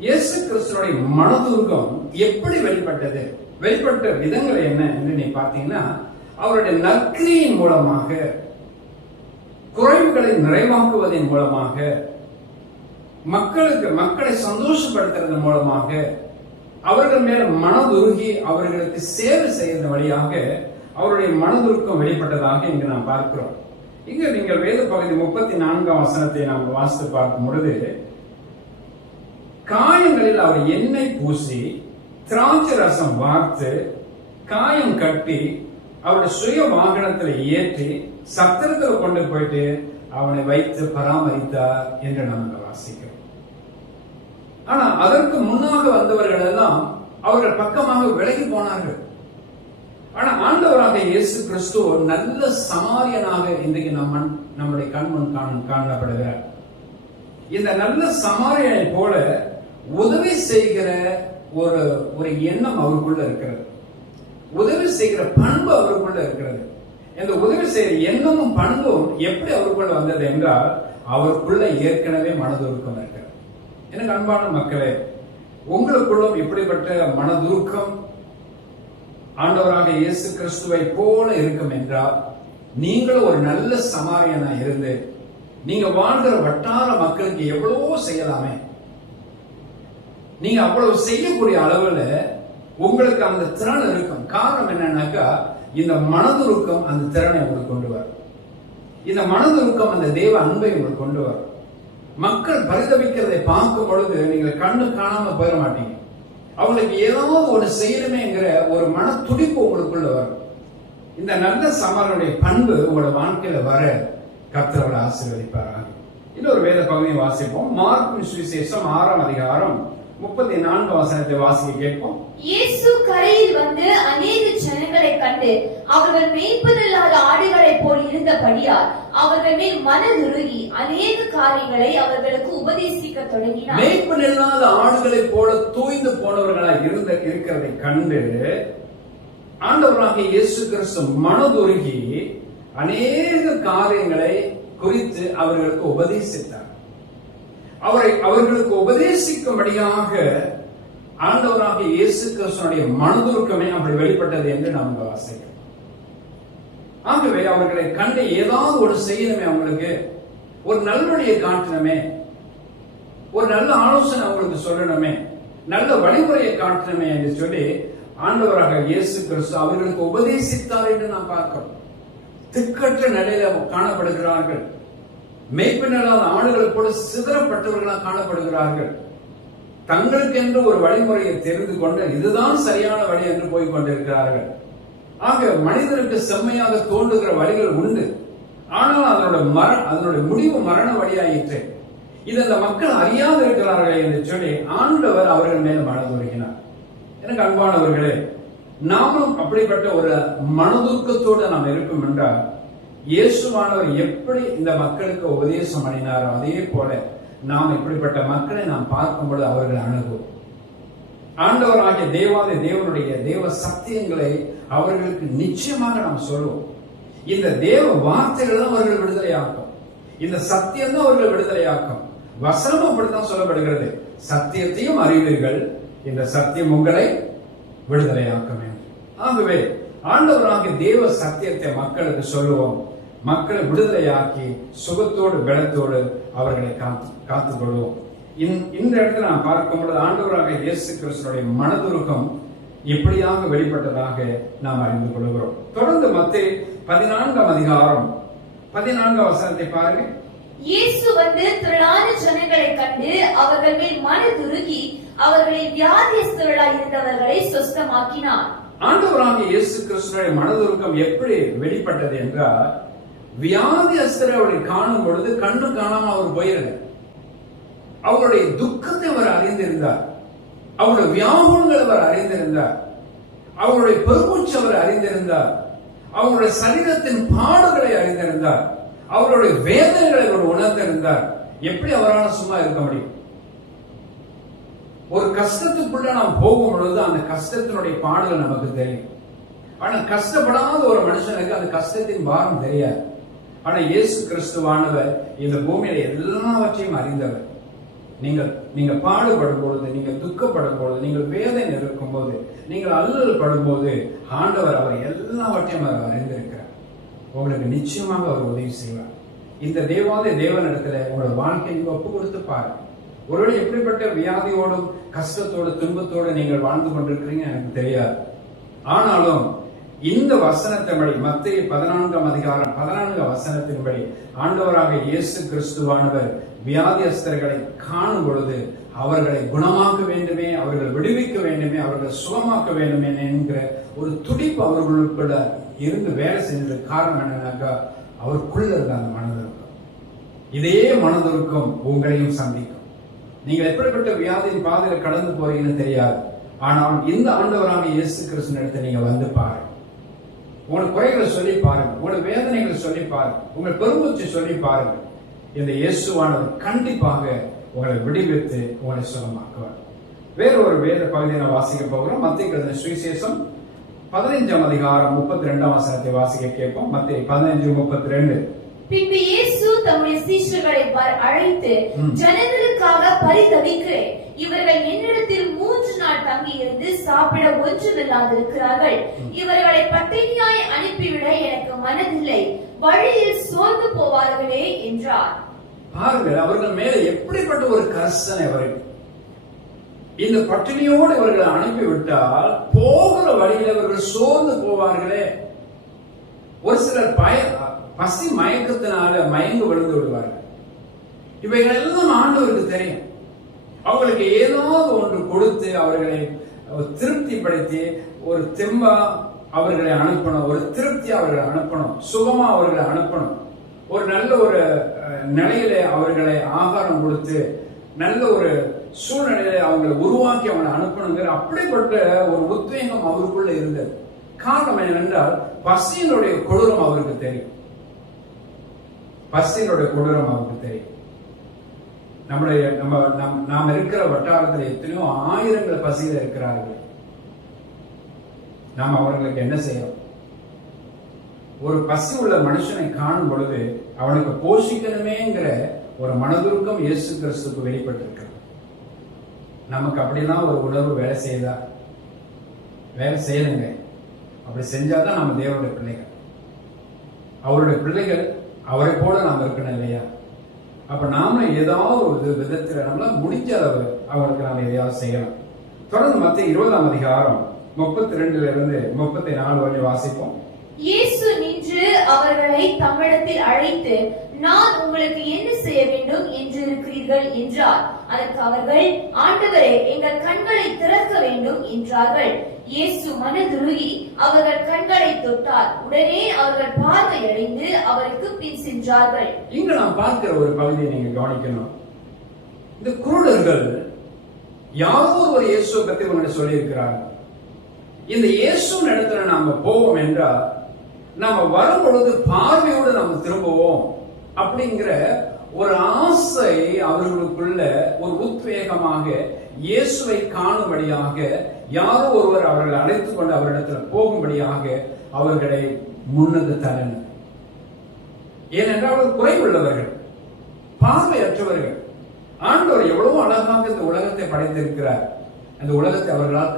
இயேசு கிறிஸ்துவினுடைய மனதுருக்கம் எப்படி வெளிப்பட்டது, வெளிப்பட்ட விதங்கள் என்ன என்று நீ பார்த்தீங்கன்னா, அவருடைய நற்கிரியின் மூலமாக, குறைவுகளை நிறைவாக்குவதன் மூலமாக, மக்களை சந்தோஷப்படுத்துறது மூலமாக, அவர்கள் மேல மனதுருகி அவர்களுக்கு சேவை செய்யறது வழியாக அவருடைய மனதுருக்கம் வெளிப்பட்டதாக இங்கு நாம் பார்க்கிறோம். இங்க நீங்கள் வேத பகுதி 34ஆம் வசனத்தை நாம் வாசித்து பார்க்கும் பொழுது, காயங்களில் அவர் எண்ணெய் பூசி திராட்சை ரசம் வார்த்து காயம் கட்டி அவருடைய சுய வாகனத்தில் ஏற்றி சத்திரத்தில் கொண்டு போயிட்டு அவனை வைத்து பராமரித்தார் என்று நாங்கள் வாசிக்கிறோம். ஆனா அதற்கு முன்னாக வந்தவர்கள் எல்லாம் அவர்கள் பக்கமாக விலகி போனார்கள். ஆனா ஆண்டவராக இயேசு கிறிஸ்து நல்ல சமாரியனாக இன்றைக்கு நம்முடைய கண்முன் காணப்படுகிறார். இந்த நல்ல சமாரியனை போல உதவி செய்கிற ஒரு எண்ணம் அவருக்குள்ள இருக்கிறது, உதவி செய்கிற பண்பு அவருக்குள்ள இருக்கிறது. இந்த உதவி செய்கிற எண்ணமும் பண்பும் எப்படி அவருக்குள்ள வந்தது என்றால், அவருக்குள்ள ஏற்கனவே மனதுருக்கம் இருக்கிறது. எனக்கு அன்பான மக்களே, உங்களுக்குள்ளும் இப்படிப்பட்ட மனதுருக்கம் ஆண்டவராக இயேசு கிறிஸ்துவை போல இருக்கும் என்றால், நீங்களும் ஒரு நல்ல சமாரியனா இருந்து நீங்க வாழ்கிற வட்டார மக்களுக்கு எவ்வளவோ செய்யலாமே. நீங்க அவ்வளவு செய்யக்கூடிய அளவுல உங்களுக்கு அந்த திறன் இருக்கும். காரணம் என்னன்னாக்கா, இந்த மனதுருக்கம் அந்த திறனை உங்களுக்கு கொண்டு வரும். இந்த மனதுருக்கம் அந்த தேவ அன்பை உங்களுக்கு கொண்டு வரும். மக்கள் பரிதவிக்கிறதை பார்க்கும் பொழுது நீங்கள் கண்ணு காணாம போயிட மாட்டீங்க. அவங்களுக்கு ஏதாவது ஒரு செய்யணுமேங்கிற ஒரு மன துடிப்பு உங்களுக்குள்ள வரும். இந்த நல்ல சமாரியனுடைய பண்பு உங்களோட வாழ்க்கையில வர கர்த்தர் ஆசீர்வதிப்பாராக. இன்னொரு வேத பகுதியை வாசிப்போம். மார்க்கு சுவிசேஷம் 6ஆம் அதிகாரம் 34 வசனத்தை வாசிக்க கேட்போம். இயேசு கரையில் வந்து அநேக ஜனங்களை கண்டு அவர்கள் மேய்ப்பதில்லாத ஆடுகளைப் போல் இருந்தபடியால் அவர்கள் மேல் மனதுருகி அநேக காரியங்களை அவர்களுக்கு உபதேசிக்க தொடங்கினார். மேய்ப்பதில்லாத ஆடுகளைப் போல தூய்ந்து போனவர்களாய் இருக்கிறதை கண்டு ஆண்டவராகிய இயேசு கிறிஸ்து மனதுருகி அநேக காரியங்களை குறித்து அவர்களுக்கு உபதேசித்தார். அவர்களுக்கு உபதேசிக்கும்படியாக ஆண்டவராக இயேசு கிறிஸ்துவினுடைய மனதுருக்கமே அப்படி வெளிப்பட்டது என்று நாம் வாசிக்கிறோம். ஆகவே அவர்களை கண்டு ஏதாவது ஒரு செய்யணுமே, அவங்களுக்கு ஒரு நல்வழியை காட்டணுமே, ஒரு நல்ல ஆலோசனை அவங்களுக்கு சொல்லணுமே, நல்ல வழிமுறையை காட்டணுமே என்று சொல்லி ஆண்டவராக இயேசு கிறிஸ்து அவர்களுக்கு உபதேசித்தார் என்று நாம் பார்க்கிறோம். திக்கற்ற நிலையில காணப்படுகிறார்கள். மேய்ப்பினரான ஆடுகளைப் போல சிதறப்பட்டவர்களாக காணப்படுகிறார்கள். தங்களுக்கு என்று ஒரு வழிமுறையை தெரிந்து கொண்டு இதுதான் சரியான வழி என்று போய் கொண்டிருக்கிறார்கள். ஆக மனிதனுக்கு செம்மையாக தோன்றுகிற வழிகள் உண்டு. ஆனால் அதனுடைய முடிவு மரண வழியாயிற்று. இது அந்த மக்கள் அறியாது இருக்கிறார்கள் என்று சொல்லி ஆண்டவர் அவர்கள் மேல் மனதுருகினார். எனக்கு அன்பானவர்களே, நாமும் அப்படிப்பட்ட ஒரு மனதுக்கத்தோடு நாம் இருக்கும் என்றால், இயேசுவானவர் எப்படி இந்த மக்களுக்கு உபதேசம் பண்ணினாரோ அதே போல நாம் இப்படிப்பட்ட மக்களை நாம் பார்க்கும்போது அவர்கள் அணுகும். ஆண்டவராகிய தேவனுடைய தேவ சத்தியங்களை அவர்களுக்கு நிச்சயமாக நாம் சொல்லுவோம். இந்த தேவ வார்த்தைகள் தான் அவர்கள் விடுதலையாக்கும். இந்த சத்தியம் தான் அவர்கள் விடுதலையாக்கும். வசனம் அப்படித்தான் சொல்லப்படுகிறது, சத்தியத்தையும் அறிவீர்கள், இந்த சத்தியம் உங்களை விடுதலையாக்கும். ஆகவே ஆண்டவராகிய தேவ சத்தியத்தை மக்களுக்கு சொல்லுவோம். மக்களை விடுதலையாக்கி சுகத்தோடு பலத்தோடு அவர்களை காத்துக் கொள்வோம். இந்த இடத்துல நாம் பார்க்கும்போது ஆண்டவராக இயேசு கிறிஸ்துவினுடைய மனதுருகம் எப்படியாக வெளிப்பட்டதாக நாம் அறிந்து கொள்கிறோம். தொடர்ந்து மத்தேயு 14ஆம் அதிகாரம் 14ஆம் வசனத்தை பாருங்க. இயேசு வந்து திரளான ஜனங்களை கண்டு அவர்கள் மேல் மனதுருகி அவர்களை வியாதியஸ்தர்களாய் இருந்தவர்களை சுஸ்தமாக்கினார். ஆண்டவராக இயேசு கிறிஸ்துவினுடைய மனதுருக்கம் எப்படி வெளிப்பட்டது என்றால், வியாதியஸ்தரை அவரை காணும் பொழுது கண்ணு காணாம அவர் போயிடல. அவருடைய துக்கத்தை அவர் அறிந்திருந்தார், அவருடைய வியாகுலங்களை அவர் அறிந்திருந்தார், அவருடைய பெருமூச்சு அவர் அறிந்திருந்தார், அவருடைய சரீரத்தின் பாடுகளை அறிந்திருந்தார், அவருடைய வேதனைகளை அவர் உணர்ந்திருந்தார். எப்படி அவரால் சும்மா இருக்க முடியும்? ஒரு கஷ்டத்துக்குள்ள நாம் போகும் பொழுது அந்த கஷ்டத்தினுடைய பாடுகள் நமக்கு தெரியும். ஆனா கஷ்டப்படாத ஒரு மனுஷனுக்கு அந்த கஷ்டத்தின் பாரம் தெரியாது. ஆனா இயேசு கிறிஸ்துவானவர் இந்த பூமியில எல்லாவற்றையும் அறிந்தவர். நீங்கள் பாடுபடும் பொழுது, நீங்கள் துக்கப்படும் பொழுது, நீங்கள் வேதனை இருக்கும் போது, நீங்கள் அல்லல் படும் போது ஆண்டவர் அவர் எல்லாவற்றையும் அவர் அறிந்திருக்கிறார். உங்களுக்கு நிச்சயமாக அவர் உதவி செய்வார். இந்த தேவனிடத்துல உங்களோட வாழ்க்கையை நீங்க ஒப்பு கொடுத்து பாருங்க. ஒருவேளை எப்படிப்பட்ட வியாதியோடும் கஷ்டத்தோடு துன்பத்தோடு நீங்கள் வாழ்ந்து கொண்டிருக்கிறீங்க எனக்கு தெரியாது. ஆனாலும் இந்த வசனத்தின்படி மத்தேயு 14ஆம் அதிகாரம் 14ஆம் வசனத்தின்படி ஆண்டவராக இயேசு கிறிஸ்துவானவர் வியாதியஸ்தர்களை காணும் பொழுது அவர்களை குணமாக்க வேண்டுமே, அவர்களை விடுவிக்க வேண்டுமே, அவர்களை சுகமாக்க வேண்டுமே என்கிற ஒரு துடிப்பு அவர்களுக்குள்ள இருந்து வேலை செஞ்சதுக்கு காரணம் என்னன்னாக்கா, அவருக்குள்ள இருந்த அந்த மனதுருக்கம். இதே மனதுருக்கம் உங்களையும் சந்திக்கும். நீங்கள் எப்படிப்பட்ட வியாதியின் பாதையில கடந்து போறீங்கன்னு தெரியாது. ஆனால் இந்த ஆண்டவராக இயேசு கிறிஸ்துவின் இடத்தை நீங்க வந்து பாருங்க. உங்கள் குறைகளை சொல்லி பாருங்க, உங்கள் வேதனைகளை சொல்லி பாருங்க, உங்கள் பெருமூச்சை சொல்லி பாருங்க. இந்த இயேசுவானவர் கண்டிப்பாக உங்களை விடுவித்து உங்களை சுகமாக்குவார். வேறொரு வேத பகுதியை நான் வாசிக்க போகிறோம். மத்தேயு எழுதின சுவிசேஷம் 15ஆம் அதிகாரம் 32ஆம் வசனத்தை வாசிக்க கேட்போம். மத்தேயு 15:32. பின்பு இயேசு தம்முடைய சீஷர்களை அழைத்து, ஜனங்களுக்காக பரிதபிக்கிறேன். இவர்கள் என்னிடத்தில் 3 நாள் தங்கி இருந்து சாப்பிட ஒன்றுமில்லாதிருக்கிறார்கள். இவர்களை பட்டினியாய் அனுப்பிவிட எனக்கு மனதில்லை. வழியில் சோர்ந்து போவார்களே என்றார். பாருங்கள், அவர்கள் மேல எப்படிப்பட்ட ஒரு கர்சனை அவர்கள். இந்த பட்டினியோடு இவர்களை அனுப்பிவிட்டால் போகிற வழியில் இவர்கள் சோர்ந்து போவார்களே. ஒரு சிலர் பசி மயக்கத்தினால மயங்கு விழுந்து விடுவார்கள். இவைகள் எல்லாம் ஆண்டவருக்கு தெரியும். அவங்களுக்கு ஏதாவது ஒன்று கொடுத்து அவர்களை திருப்திப்படுத்தி ஒரு தெம்பா அவர்களை அனுப்பணும், ஒரு திருப்தி அவர்களை அனுப்பணும், சுகமா அவர்களை அனுப்பணும், ஒரு நல்ல ஒரு நிலையில அவர்களை ஆகாரம் கொடுத்து நல்ல ஒரு சூழ்நிலையை அவங்களை உருவாக்கி அவங்களை அனுப்பணுங்கிற அப்படிப்பட்ட ஒரு உத்வேகம் அவருக்குள்ள இருந்தது. காரணம் என்னவென்றால் பசியினுடைய கொடூரம் அவருக்கு தெரியும். பசியினுடைய கொடூரம் அவருக்கு தெரியும். நாம் இருக்கிற வட்டாரத்தில் எத்தனையோ ஆயிரங்கள் பசியில இருக்கிறார்கள். நாம் அவர்களுக்கு என்ன செய்யறோம்? ஒரு பசி உள்ள மனுஷனை காணும் பொழுது அவனுக்கு போஷிக்கணுமேங்கிற ஒரு மனதுருக்கம் இயேசு கிறிஸ்துக்கு வெளிப்பட்டிருக்கிறது. நமக்கு அப்படிதான் ஒரு உணர்வு வேலை செய்யணுங்க. அப்படி செஞ்சாதான் நம்ம தேவனுடைய பிள்ளைகள். அவருடைய பிள்ளைகள் அவரை போல நாம் இருக்கணும் இல்லையா? அப்ப நாம ஏதாவது ஒரு விதத்துல நம்மளால முடிஞ்ச அளவு அவங்களுக்கு நாம எதையாவது செய்யலாம். தொடர்ந்து மத்தேயு 20ஆம் அதிகாரம் 32 இருந்து 34 வரை வாசிப்போம். இயேசு நின்று அவர்களை தம்மிடத்தில் அழைத்து, நான் உங்களுக்கு என்ன செய்ய வேண்டும் என்று இருக்கிறீர்கள் என்றார். அதற்கு அவர்கள், ஆண்டவரே, எங்கள் கண்களை திறக்க வேண்டும் என்றார்கள். இயேசு மனதுருகி அவர்கள் கண்களை தொட்டார். உடனே அவர்கள் பார்வையடைந்து அவருக்கு பின் சென்றார்கள். இங்க நாம் பார்க்கிற ஒரு பகுதியை நீங்க கவனிக்கணும். இந்த குருடர்கள் யாரோ ஒரு இயேசுவை பத்தி உங்களை சொல்லி இருக்கிறார்கள். இந்த இயேசு இடத்துல நாம போவோம் என்றால் நாம வரும் பொழுது பார்வையோடு நாம திரும்புவோம் அப்படிங்கிற ஒரு ஆசை அவர்களுக்குள்ள ஒரு உத்வேகமாக இயேசுவை காணும்படியாக யாரோ ஒருவர் அவர்களை அழைத்துக் கொண்டு அவரிடத்துல போகும்படியாக அவர்களை முன்னது தரணும். ஏனென்றால் அவர்கள் குறைவுள்ளவர்கள், பார்வையற்றவர்கள். ஆண்டவர் எவ்வளவு அழகாக இந்த உலகத்தை படைத்திருக்கிறார். அந்த உலகத்தை அவர்களால்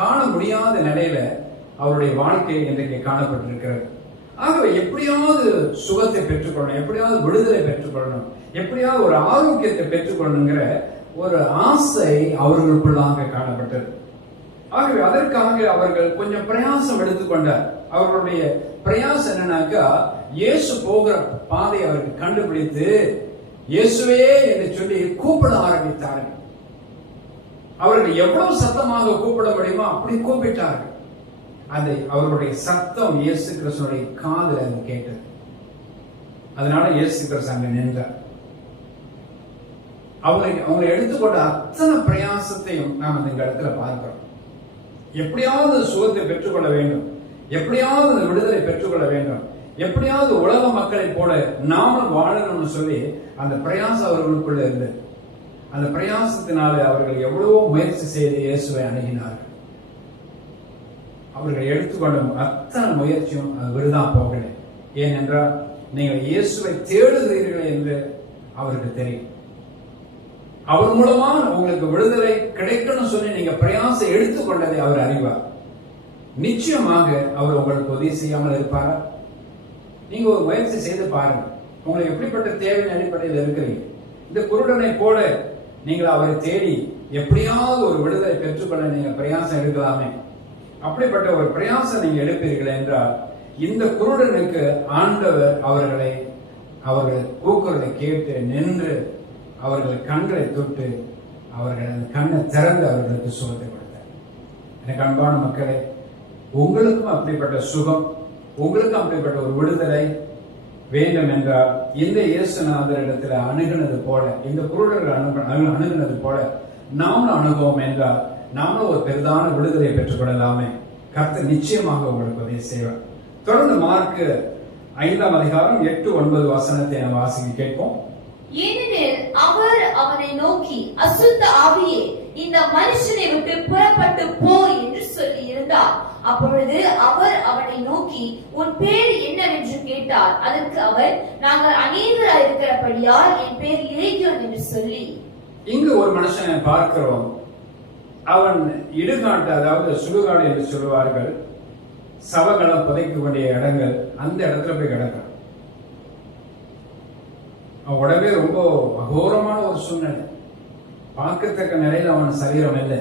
காண முடியாத நிலையில அவருடைய வாழ்க்கை இன்றைக்கு காணப்பட்டிருக்கிறது. ஆகவே எப்படியாவது சுகத்தை பெற்றுக்கொள்ளணும், எப்படியாவது விடுதலை பெற்றுக்கொள்ளணும், எப்படியாவது ஒரு ஆரோக்கியத்தை பெற்றுக்கொள்ளணுங்கிற ஒரு ஆசை அவர்களுக்குள்ளாக காணப்பட்டது. ஆகவே அதற்காக அவர்கள் கொஞ்சம் பிரயாசம் எடுத்துக்கொண்டார். அவர்களுடைய பிரயாசம் என்னன்னாக்கா, இயேசு போகிற பாதையை அவர்கள் கண்டுபிடித்து இயேசுவே என்று சொல்லி கூப்பிட ஆரம்பித்தார்கள். அவர்கள் எவ்வளவு சத்தமாக கூப்பிட முடியுமோ அப்படி கூப்பிட்டார்கள். அதை அவருடைய சத்தம் இயேசு கிறிஸ்துவினுடைய காதுல கேட்டது. அதனால இயேசு கிறிஸ்து அங்க நின்றார். அவங்களை எடுத்துக்கொண்ட அத்தனை பிரயாசத்தையும் நாம் அந்த இடத்துல பார்க்கிறோம். எப்படியாவது சுகத்தை பெற்றுக்கொள்ள வேண்டும், எப்படியாவது விடுதலை பெற்றுக்கொள்ள வேண்டும், எப்படியாவது உலக மக்களை போல நாமும் வாழணும்னு சொல்லி அந்த பிரயாசம் அவர்களுக்குள்ள இருந்தது. அந்த பிரயாசத்தினால அவர்கள் எவ்வளவோ முயற்சி செய்து இயேசுவை அணுகினார்கள். அவர்கள் எடுத்துக்கொண்ட அத்தனை முயற்சியும் விருதா போகல. ஏனென்றால் நீங்கள் இயேசுவை தேடுகிறீர்கள் என்று அவருக்கு தெரியும். அவர் மூலமா உங்களுக்கு விடுதலை கிடைக்கணும் சொல்லி நீங்க பிரயாசம் எடுத்துக்கொண்டதை அவர் அறிவார். நிச்சயமாக அவர் உங்களுக்கு உதவி செய்யாமல் இருப்பாரா? நீங்க ஒரு முயற்சி செய்து பாருங்க. உங்களுக்கு எப்படிப்பட்ட தேவையின் அடிப்படையில் இருக்கிறீங்க? இந்த குருடனை போல நீங்கள் அவரை தேடி எப்படியாவது ஒரு விடுதலை பெற்றுக்கொள்ள நீங்க பிரயாசம் எடுக்கலாமே. அப்படிப்பட்ட ஒரு பிரயாசம் நீங்க எடுப்பீர்கள் என்றால் இந்த குருடனுக்கு ஆண்டவர் அவர்கள் கூக்குறதை கேட்டு நின்று அவர்கள் கண்களை தொட்டு அவர்கள் அந்த கண்ணை திறந்து அவர்களுக்கு சுகத்தை கொடுத்தார். எனக்கு அன்பான மக்களே, உங்களுக்கும் அப்படிப்பட்ட சுகம், உங்களுக்கும் அப்படிப்பட்ட ஒரு விடுதலை வேண்டும் என்றால் இந்த இயேசுநாதரிடத்தில் அணுகினது போல, இந்த குருடர்கள் அணுகினது போல நாமளும் அணுகுவோம் என்றால் நாமளும் ஒரு பெரிதான விடுதலை பெற்றுக் கொள்ளலாமே. கர்த்தர் நிச்சயமாக உங்களுக்கு உதவி செய்வார். தொடர்ந்து மார்க் 5ஆம் அதிகாரம் 8-9 வசனத்தை நாம் வாசிக்க கேட்போம். ஏனெனில் அவர் அவனை நோக்கி, அசுத்த ஆவியே, இந்த மனுஷனை விட்டு புறப்பட்டு போ என்று சொல்லி இருந்தார். அப்பொழுது அவர் அவனை நோக்கி, உன் பேர் என்னவென்று கேட்டார். அதற்கு அவர், நாங்கள் அநேகராய் இருக்கிறபடியால் என் பேர் இலேகியோன் என்று சொல்லி. இங்கு ஒரு மனுஷனை பார்க்கிறோம். அவன் இடுகாட்டு, அதாவது சுடுகாடு என்று சொல்லுவார்கள், சவங்களம் புதைக்க வேண்டிய இடங்கள், அந்த இடத்துல போய் கிடக்கிறான். அவன் உடவே ரொம்ப அகோரமான ஒரு சூழ்நிலை, பார்க்கத்தக்க நிலையில் அவன் சரீரம் இல்லை.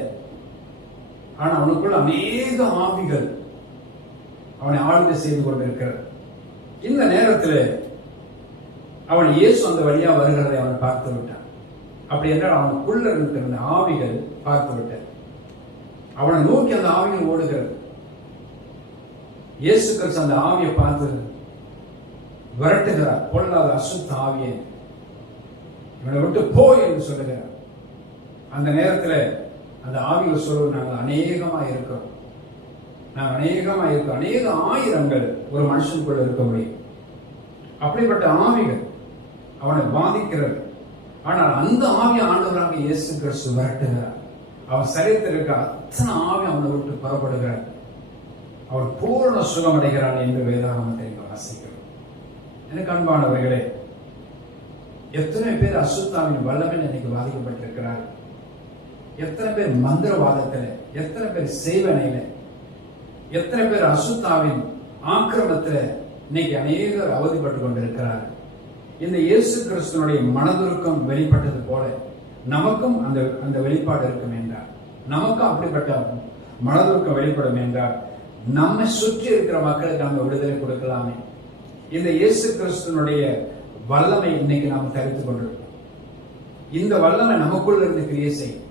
ஆனா அவனுக்குள்ள அநேக ஆவிகள் அவனை ஆளுகை செய்து கொண்டிருக்கிறது. இந்த நேரத்தில் அவன் இயேசு அந்த வழியா வருகிறதை அவன் பார்த்து விட்டான். அப்படி என்றால் அவனுக்குள்ள இருக்கிற ஆவிகள் பார்த்து விட்டார். அவனை நோக்கி அந்த ஆவிகள் ஓடுகிறது. இயேசு கிறிஸ்து அந்த ஆவியை பார்த்து விரட்டுகிறார். பொல்லாத அசுத்த ஆவியை இவனை விட்டு போ என்று சொல்லுகிறார். அந்த நேரத்தில் அந்த ஆவிகள் சொல்வது, நாங்கள் அநேகமா இருக்கிறோம், அநேக ஆயிரங்கள் ஒரு மனுஷனுக்குள்ள இருக்க முடியும். அப்படிப்பட்ட ஆவிகள் அவனை பாதிக்கிறது. ஆனால் அந்த ஆவியை ஆண்டவராக இயேசு கிறிஸ்து விரட்டுகிறார். அவன் சரீரத்தில் இருக்க அத்தனை ஆவி அவனை விட்டு புறப்படுகிறார். அவன் பூரண சுகம் அடைகிறான் என்று வேதாகமத்தை வாசிக்கிறோம். எனக்கு அன்பானவர்களே, எத்தனை பேர் அசுத்தாவின் வல்லமையில் இன்னைக்கு பாதிக்கப்பட்டிருக்கிறார்? எத்தனை பேர் மந்திரவாதத்தில், எத்தனை பேர் செய்வனையில, எத்தனை பேர் அசுத்தாவின் ஆக்கிரமத்தில் இன்னைக்கு அநேகர் அவதிப்பட்டுக் கொண்டிருக்கிறார். இந்த இயேசு கிறிஸ்துவனுடைய மனதுருக்கம் வெளிப்பட்டது போல நமக்கும் அந்த வெளிப்பாடு இருக்கும் என்றார், நமக்கும் அப்படிப்பட்ட மனதுருக்கம் வெளிப்படும் என்றார், நம்மை சுற்றி இருக்கிற மக்களுக்கு நம்ம விடுதலை கொடுக்கலாமே. இந்த இயேசு கிறிஸ்துனுடைய வல்லமை இன்னைக்கு நாம் தரித்துக் கொண்டிருக்கோம். இந்த வல்லமை நமக்குள்ள இருந்து கிரியை செய்யும்.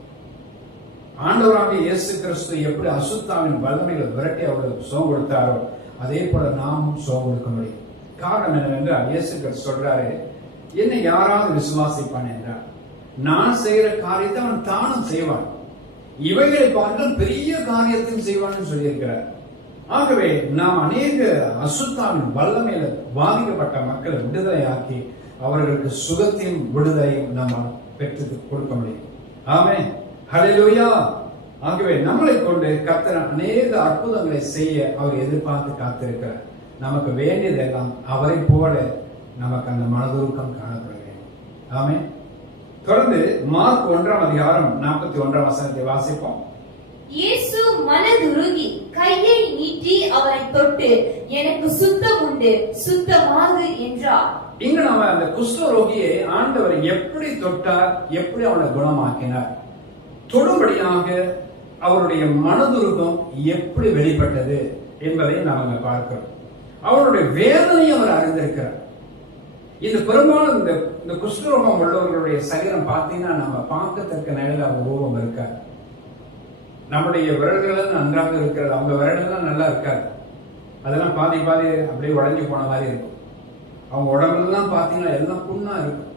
ஆண்டவராக இயேசு கிறிஸ்து எப்படி அசுத்தாவின் வல்லமைகளை விரட்டி அவர்களுக்கு சுகம் கொடுத்தாரோ அதே போல நாமும் சுகம் கொடுக்க முடியும். காரணம் என்னவென்றால் இயேசு கிறிஸ்து சொல்றாரு, என்னை யாராவது விசுவாசிப்பான் என்றார் நான் செய்கிற காரியத்தை அவன் தானும் செய்வான், இவைகளை பார்த்தால் பெரிய காரியத்தையும் செய்வான்னு சொல்லியிருக்கிறார். ஆகவே நாம் அநேக அசுத்தாவின் வல்லமையில பாதிக்கப்பட்ட மக்களை விடுதலையாக்கி அவர்களுக்கு சுகத்தையும் விடுதலையும் நாம் பெற்று கொடுக்க முடியும். ஆமென், ஹல்லேலூயா. ஆகவே நம்மளை கொண்டு கர்த்தர் அநேக அற்புதங்களை செய்ய அவர் எதிர்பார்த்து காத்திருக்கிறார். நமக்கு வேண்டியதெல்லாம் அவரை போல நமக்கு அந்த மனதுருக்கம் காணப்பட வேண்டும். ஆமென். தொடர்ந்து மார்க் 1ஆம் அதிகாரம் 41ஆம் வசனத்தை வாசிப்போம். இயேசு மனதுருகி கையை நீட்டி அவரை தொட்டு, எனக்கு சுத்தம் உண்டு, சுத்தமாகு என்றார். இங்க நம்ம அந்த குஷ்டரோகியை ஆண்டவர் எப்படி தொட்டார், எப்படி அவனை குணமாக்கினார், தொடும்படியாக அவருடைய மனதுருகம் எப்படி வெளிப்பட்டது என்பதை நாம் பார்க்கிறோம். அவருடைய வேதனையை அவர் அறிந்திருக்கிறார். இது பெரும்பாலும் இந்த குஷ்டரோகம் உள்ளவர்களுடைய சரீரம் பார்த்தீங்கன்னா நம்ம பார்க்கத்தக்க நிலையில அவங்க ரூபம் இருக்காது. நம்முடைய விரல்கள் நன்றாக இருக்கிறது, அவங்க விரல்கள் நல்லா இருக்காது. அதெல்லாம் பாதி பாதி அப்படியே உடஞ்சி போன மாதிரி இருக்கும். அவங்க உடம்புலாம் பார்த்தீங்கன்னா எல்லாம் புண்ணா இருக்கும்.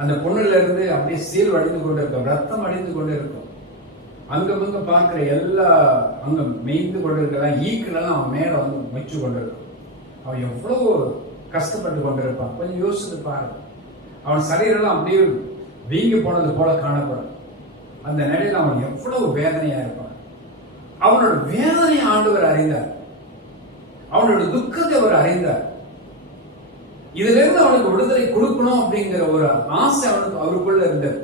அந்த புண்ணுல இருந்து அப்படியே சீல் வடிந்து கொண்டு இருக்கும், ரத்தம் வடிந்து கொண்டு இருக்கும். அங்கங்க பார்க்கிற எல்லா அங்க மெய்ந்து கொண்டு இருக்கலாம், ஈக்கள் அவன் மேல வந்து மெச்சு கொண்டு இருக்கும். அவன் எவ்வளவு கஷ்டப்பட்டு கொண்டிருப்பான். கொஞ்சம் யோசித்து பாருங்க. அவன் சரீரெல்லாம் அப்படியே வீங்கி போனது போல காணப்படும். அந்த நிலையில அவன் எவ்வளவு வேதனையா இருப்பான். அவனோட வேதனை ஆண்டவர் அறிந்தார், அவனோட துக்கத்தை அவர் அறிந்தார். இதுல இருந்து அவனுக்கு விடுதலை கொடுக்கணும் அப்படிங்கிற ஒரு ஆசை அவருக்குள்ள இருந்தது.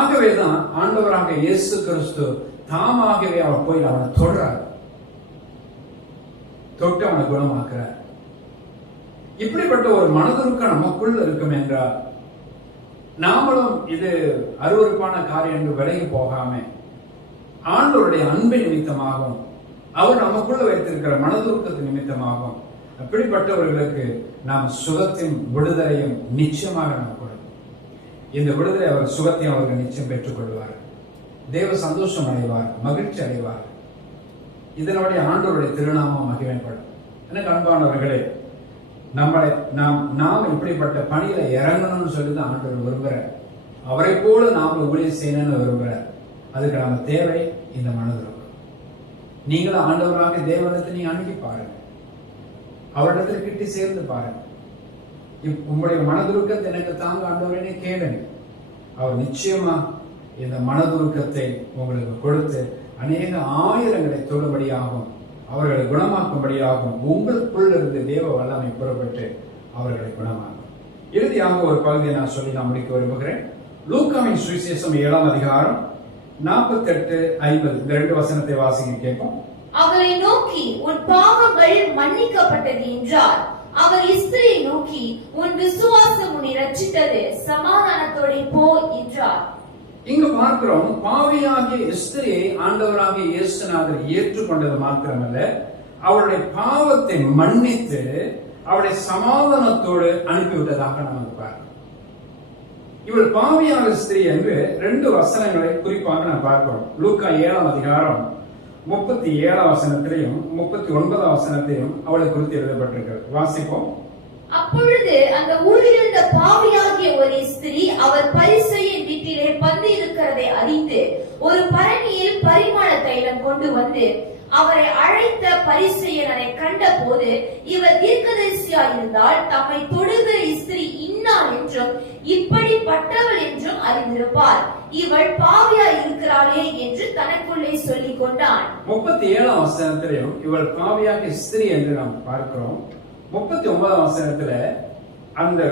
ஆகவேதான் ஆண்டவராக இயேசு கிறிஸ்து தாமாகவே அவர் போய் அவனை தொடுறார், தொட்டு அவனை குணமாக்குறார். இப்படிப்பட்ட ஒரு மனதுருக்கம் நமக்குள்ள இருக்கும் என்றால் நாமளும் இது அருவருப்பான காரியம் என்று விலகி போகாம ஆண்டவருடைய அன்பை நிமித்தமாகும், அவர் நமக்குள்ள வைத்திருக்கிற மனதுருக்கத்தின் நிமித்தமாகும் அப்படிப்பட்டவர்களுக்கு நாம் சுகத்தையும் விடுதலையும் நிச்சயமாக நாம் கொடுக்கும். இந்த விடுதலை அவர் சுகத்தையும் அவர்கள் நிச்சயம் பெற்றுக் கொள்வார், தேவ சந்தோஷம் அடைவார், மகிழ்ச்சி அடைவார். இதனுடைய ஆண்டவருடைய திருநாமம் மகிமைப்படும். எனக்கு அன்பானவர்களே, நாம் இப்படிப்பட்ட பணியில இறங்கணும்னு சொல்லிதான் ஆண்டவர் விரும்புகிறார். அவரை போல நாம ஊழியம் செய்யணும்னு விரும்புகிறார். அதுக்கு நம்ம தேவை இந்த மனதுருக்கம். நீங்களும் ஆண்டவராக தேவனத்தை நீங்க அணுகி பாருங்க, அவரிடத்தில் கிட்டி சேர்ந்து பாருங்க. உங்களுடைய மனதுருக்கத்தை எனக்கு தாங்க ஆண்டவரே கேளுங்க. அவர் நிச்சயமா இந்த மனதுருக்கத்தை உங்களுக்கு கொடுத்து அநேக ஆயிரங்களை தொடும்படியாகும், அவர்களை குணமாக்கும்படியாகும். உங்களுக்குள்ள இருந்து தேவ வல்லமை புறப்பட்டு அவர்களை குணமாக்கும். இறுதியாக ஒரு பகுதியை நான் சொல்லி நான் முடிக்க விரும்புகிறேன். லூக்காவின் சுவிசேஷம் 7ஆம் அதிகாரம் 48-50 இந்த 2 வசனத்தை வாசிக்க கேட்போம். அவரை நோக்கி, உன் பாவங்கள் மன்னிக்கப்பட்டது என்றார். அவர் ஸ்திரியை நோக்கி, உன் விசுவாசம் உன்னை ரட்சித்தது, சமாதானத்தோட போ என்றார். இங்கு பார்க்கிறோம், பாவியாகிய எஸ்தரியை ஆண்டவராகிய இயேசுநாதர் ஏற்றுக்கொண்டது மாத்திரமல்ல, அவருடைய பாவத்தை மன்னித்து அவருடைய சமாதானத்தோடு அனுப்பிவிட்டதாக நமக்கு பார்க்கிறோம். இவள் பாவியாக ஸ்திரீ என்று 2 வசனங்களை குறிப்பாக நாம் பார்க்கிறோம். லூக்கா 7ஆம் அதிகாரம் 37ஆம் வசனத்திலையும் 39ஆம் வசனத்திலையும் அவளை குறித்து எழுதப்பட்டிருக்கிறது. வாசிப்போம். அப்பொழுது அந்த ஊரில் இருந்த பாவியாகிய ஒரு ஸ்திரீ அவர் பரிசேயன் வீட்டிலே பந்தி இருக்கிறதை அறிந்து ஒரு பரணியில் பரிமள தைலம் கொண்டு வந்து அவரை அழைத்த பரிசேயன் அதை கண்ட போது, இவர் தீர்க்கதரிசியாயிருந்தால் தம்மை தொடுகிற ஸ்திரீ இன்னாள் என்றும் இப்படிப்பட்டவள் என்றும் அறிந்திருப்பார், இவள் பாவியா இருக்கிறாளே என்று தனக்குள்ளே சொல்லிக் கொண்டான். 37ஆம் வசனத்திலையும் இவள் பாவியாக ஸ்திரீ என்று நாம் பார்க்கிறோம். 39ஆம் வசனத்துல அந்த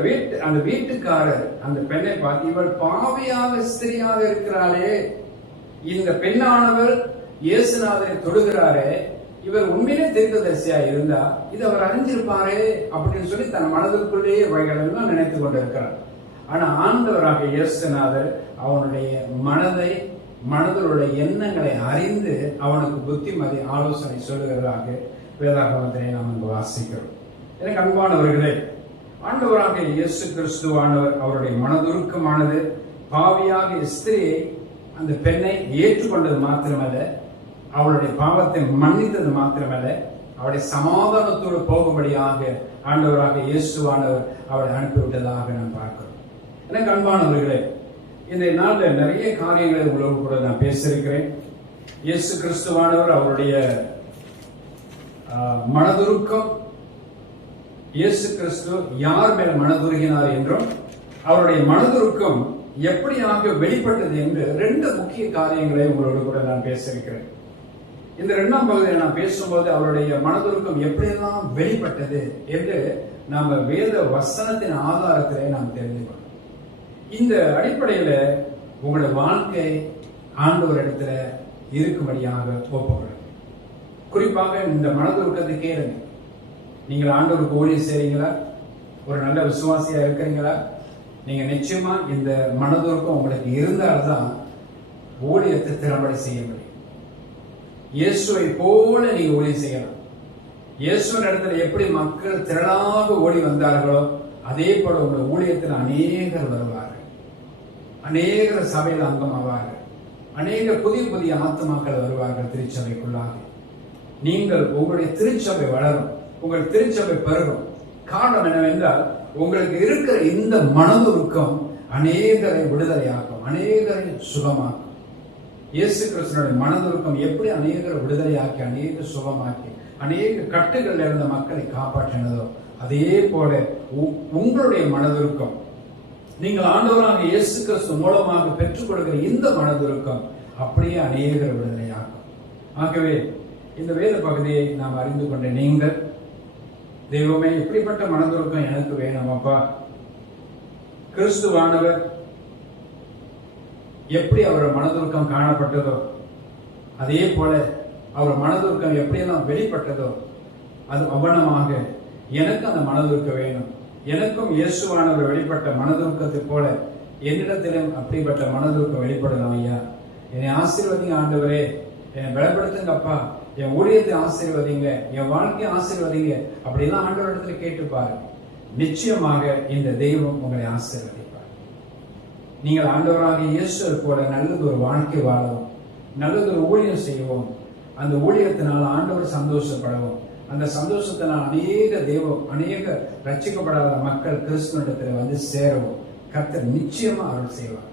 வீட்டுக்காரர் அந்த பெண்ணை பார்த்து, இவள் பாவியாக ஸ்திரீயாக இருக்கிறாளே, இந்த பெண்ணானவர் இயேசுநாதரை தொடுகிறாரே, இவர் உண்மையிலே தீர்க்கதரிசியா இருந்தா இது அவர் அறிஞ்சிருப்பாரே அப்படின்னு சொல்லி தன் மனதிற்குள்ளேயே இவைகளெல்லாம் நினைத்து கொண்டிருக்கிறார். ஆனா ஆண்டவராக இயேசுநாதர் அவனுடைய மனதை மனதில் உள்ள எண்ணங்களை அறிந்து அவனுக்கு புத்திமதி ஆலோசனை சொல்லுகிறதாக வேதாகமத்தை நாம் இங்கு வாசிக்கிறோம். எனக்கு அன்பானவர்களே, ஆண்டவராக இயேசு கிறிஸ்துவானவர் அவருடைய மனதுருக்கமானது பாவியாக ஸ்திரியை, அந்த பெண்ணை ஏற்றுக்கொண்டது மாத்திரமல்ல, அவளுடைய பாவத்தை மன்னித்தது மாத்திரமல்ல, அவருடைய சமாதானத்தோடு போகும்படியாக ஆண்டவராக இயேசுவானவர் அவரை அனுப்பிவிட்டதாக நாம் பார்க்கிறோம். எனக்கு அன்பானவர்களே, இந்த நாளில் நிறைய காரியங்களை உங்களோடு கூட நான் பேசியிருக்கிறேன். இயேசு கிறிஸ்துவானவர் அவருடைய மனதுருக்கம், இயேசு கிறிஸ்து யார் மேல் மனதுருகினார் என்றும் அவருடைய மனதுருக்கம் எப்படியாக வெளிப்பட்டது என்று 2 முக்கிய காரியங்களை உங்களோடு கூட நான் பேசியிருக்கிறேன். இந்த 2ஆம் பகுதியில் நான் பேசும்போது அவருடைய மனதுருக்கம் எப்படியெல்லாம் வெளிப்பட்டது என்று நாம் வேத வசனத்தின் ஆதாரத்திலே நாம் தெரிந்து கொள்ளணும். இந்த அடிப்படையில் உங்களுடைய வாழ்க்கை ஆண்டவர் இடத்துல இருக்கும்படியாக ஒப்புக்கொள்ளும். குறிப்பாக இந்த மனதுருக்கத்தை கேளுங்க. நீங்கள் ஆண்டவருக்கு ஊழியம் செய்றீங்களா? ஒரு நல்ல விசுவாசியா இருக்கிறீங்களா? நீங்க நிச்சயமா இந்த மனதுருக்கம் உங்களுக்கு இருந்தால்தான் ஊழியத்தை திறம்பட செய்ய முடியும். இயேசுவை போல நீங்க ஊழியம் செய்யலாம். இயேசுவின் இடத்துல எப்படி மக்கள் திரளாக ஓடி வந்தார்களோ அதே போல உங்க ஊழியத்தில் அநேகர் வருவார்கள், அநேகர் சபையில் அங்கமாவார்கள், அநேக புதிய புதிய ஆத்மாக்கள் வருவார்கள் திருச்சபைக்குள்ளாக. நீங்கள் உங்களுடைய திருச்சபை வளரும், உங்கள் திருச்சபை பெருகும். காரணம் என்னவென்றால் உங்களுக்கு இருக்கிற இந்த மனதுருக்கம் அநேகரை விடுதலையாக்கும், அநேகரை சுகமாக்கும். இயேசு கிறிஸ்துவினுடைய மனதுருக்கம் எப்படி அநேகரை விடுதலையாக்கி, அநேக சுகமாக்கி, அநேக கட்டுகளில் இருந்த மக்களை காப்பாற்றினதோ அதே போல உங்களுடைய மனதுருக்கம், நீங்கள் ஆண்டவராக இயேசு கிறிஸ்து மூலமாக பெற்றுக் கொடுக்கிற இந்த மனதுருக்கம் அப்படியே அநேகரை விடுதலையாக்கும். ஆகவே இந்த வேத பகுதியை நாம் அறிந்து கொண்ட நீங்கள், தெய்வமே இப்படிப்பட்ட மனதுருக்கம் எனக்கு வேணும் அப்பா. கிறிஸ்துவானவர் எப்படி அவர் மனதுருக்கம் காணப்பட்டதோ அதே போல அவர் மனதுருக்கம் எப்படியெல்லாம் வெளிப்பட்டதோ அது அவனமாக எனக்கு அந்த மனதுருக்கம் வேணும். எனக்கும் இயேசுவானவர் வெளிப்பட்ட மனதுருக்கத்தை போல என்னிடத்திலும் அப்படிப்பட்ட மனதுருக்கம் வெளிப்படலாம். ஐயா, என்னை ஆசீர்வதிங்க ஆண்டவரே, என்னை பலப்படுத்துங்க அப்பா, என் ஊழியத்தை ஆசீர்வதிங்க, என் வாழ்க்கையை ஆசீர்வதிங்க அப்படிலாம் ஆண்டவரிடத்துல கேட்டுப்பாரு. நிச்சயமாக இந்த தெய்வம் உங்களை ஆசீர்வதிப்பார். நீங்கள் ஆண்டவராக இயேசு போல நல்லது ஒரு வாழ்க்கை வாழவும், நல்லது ஒரு ஊழியம் செய்வோம். அந்த ஊழியத்தினால் ஆண்டவர் சந்தோஷப்படவும், அந்த சந்தோஷத்தினால் அநேக ரட்சிக்கப்படாத மக்கள் கிறிஸ்துவனிடத்தில் வந்து சேரவும் கர்த்தர் நிச்சயமா அருள் செய்வார்.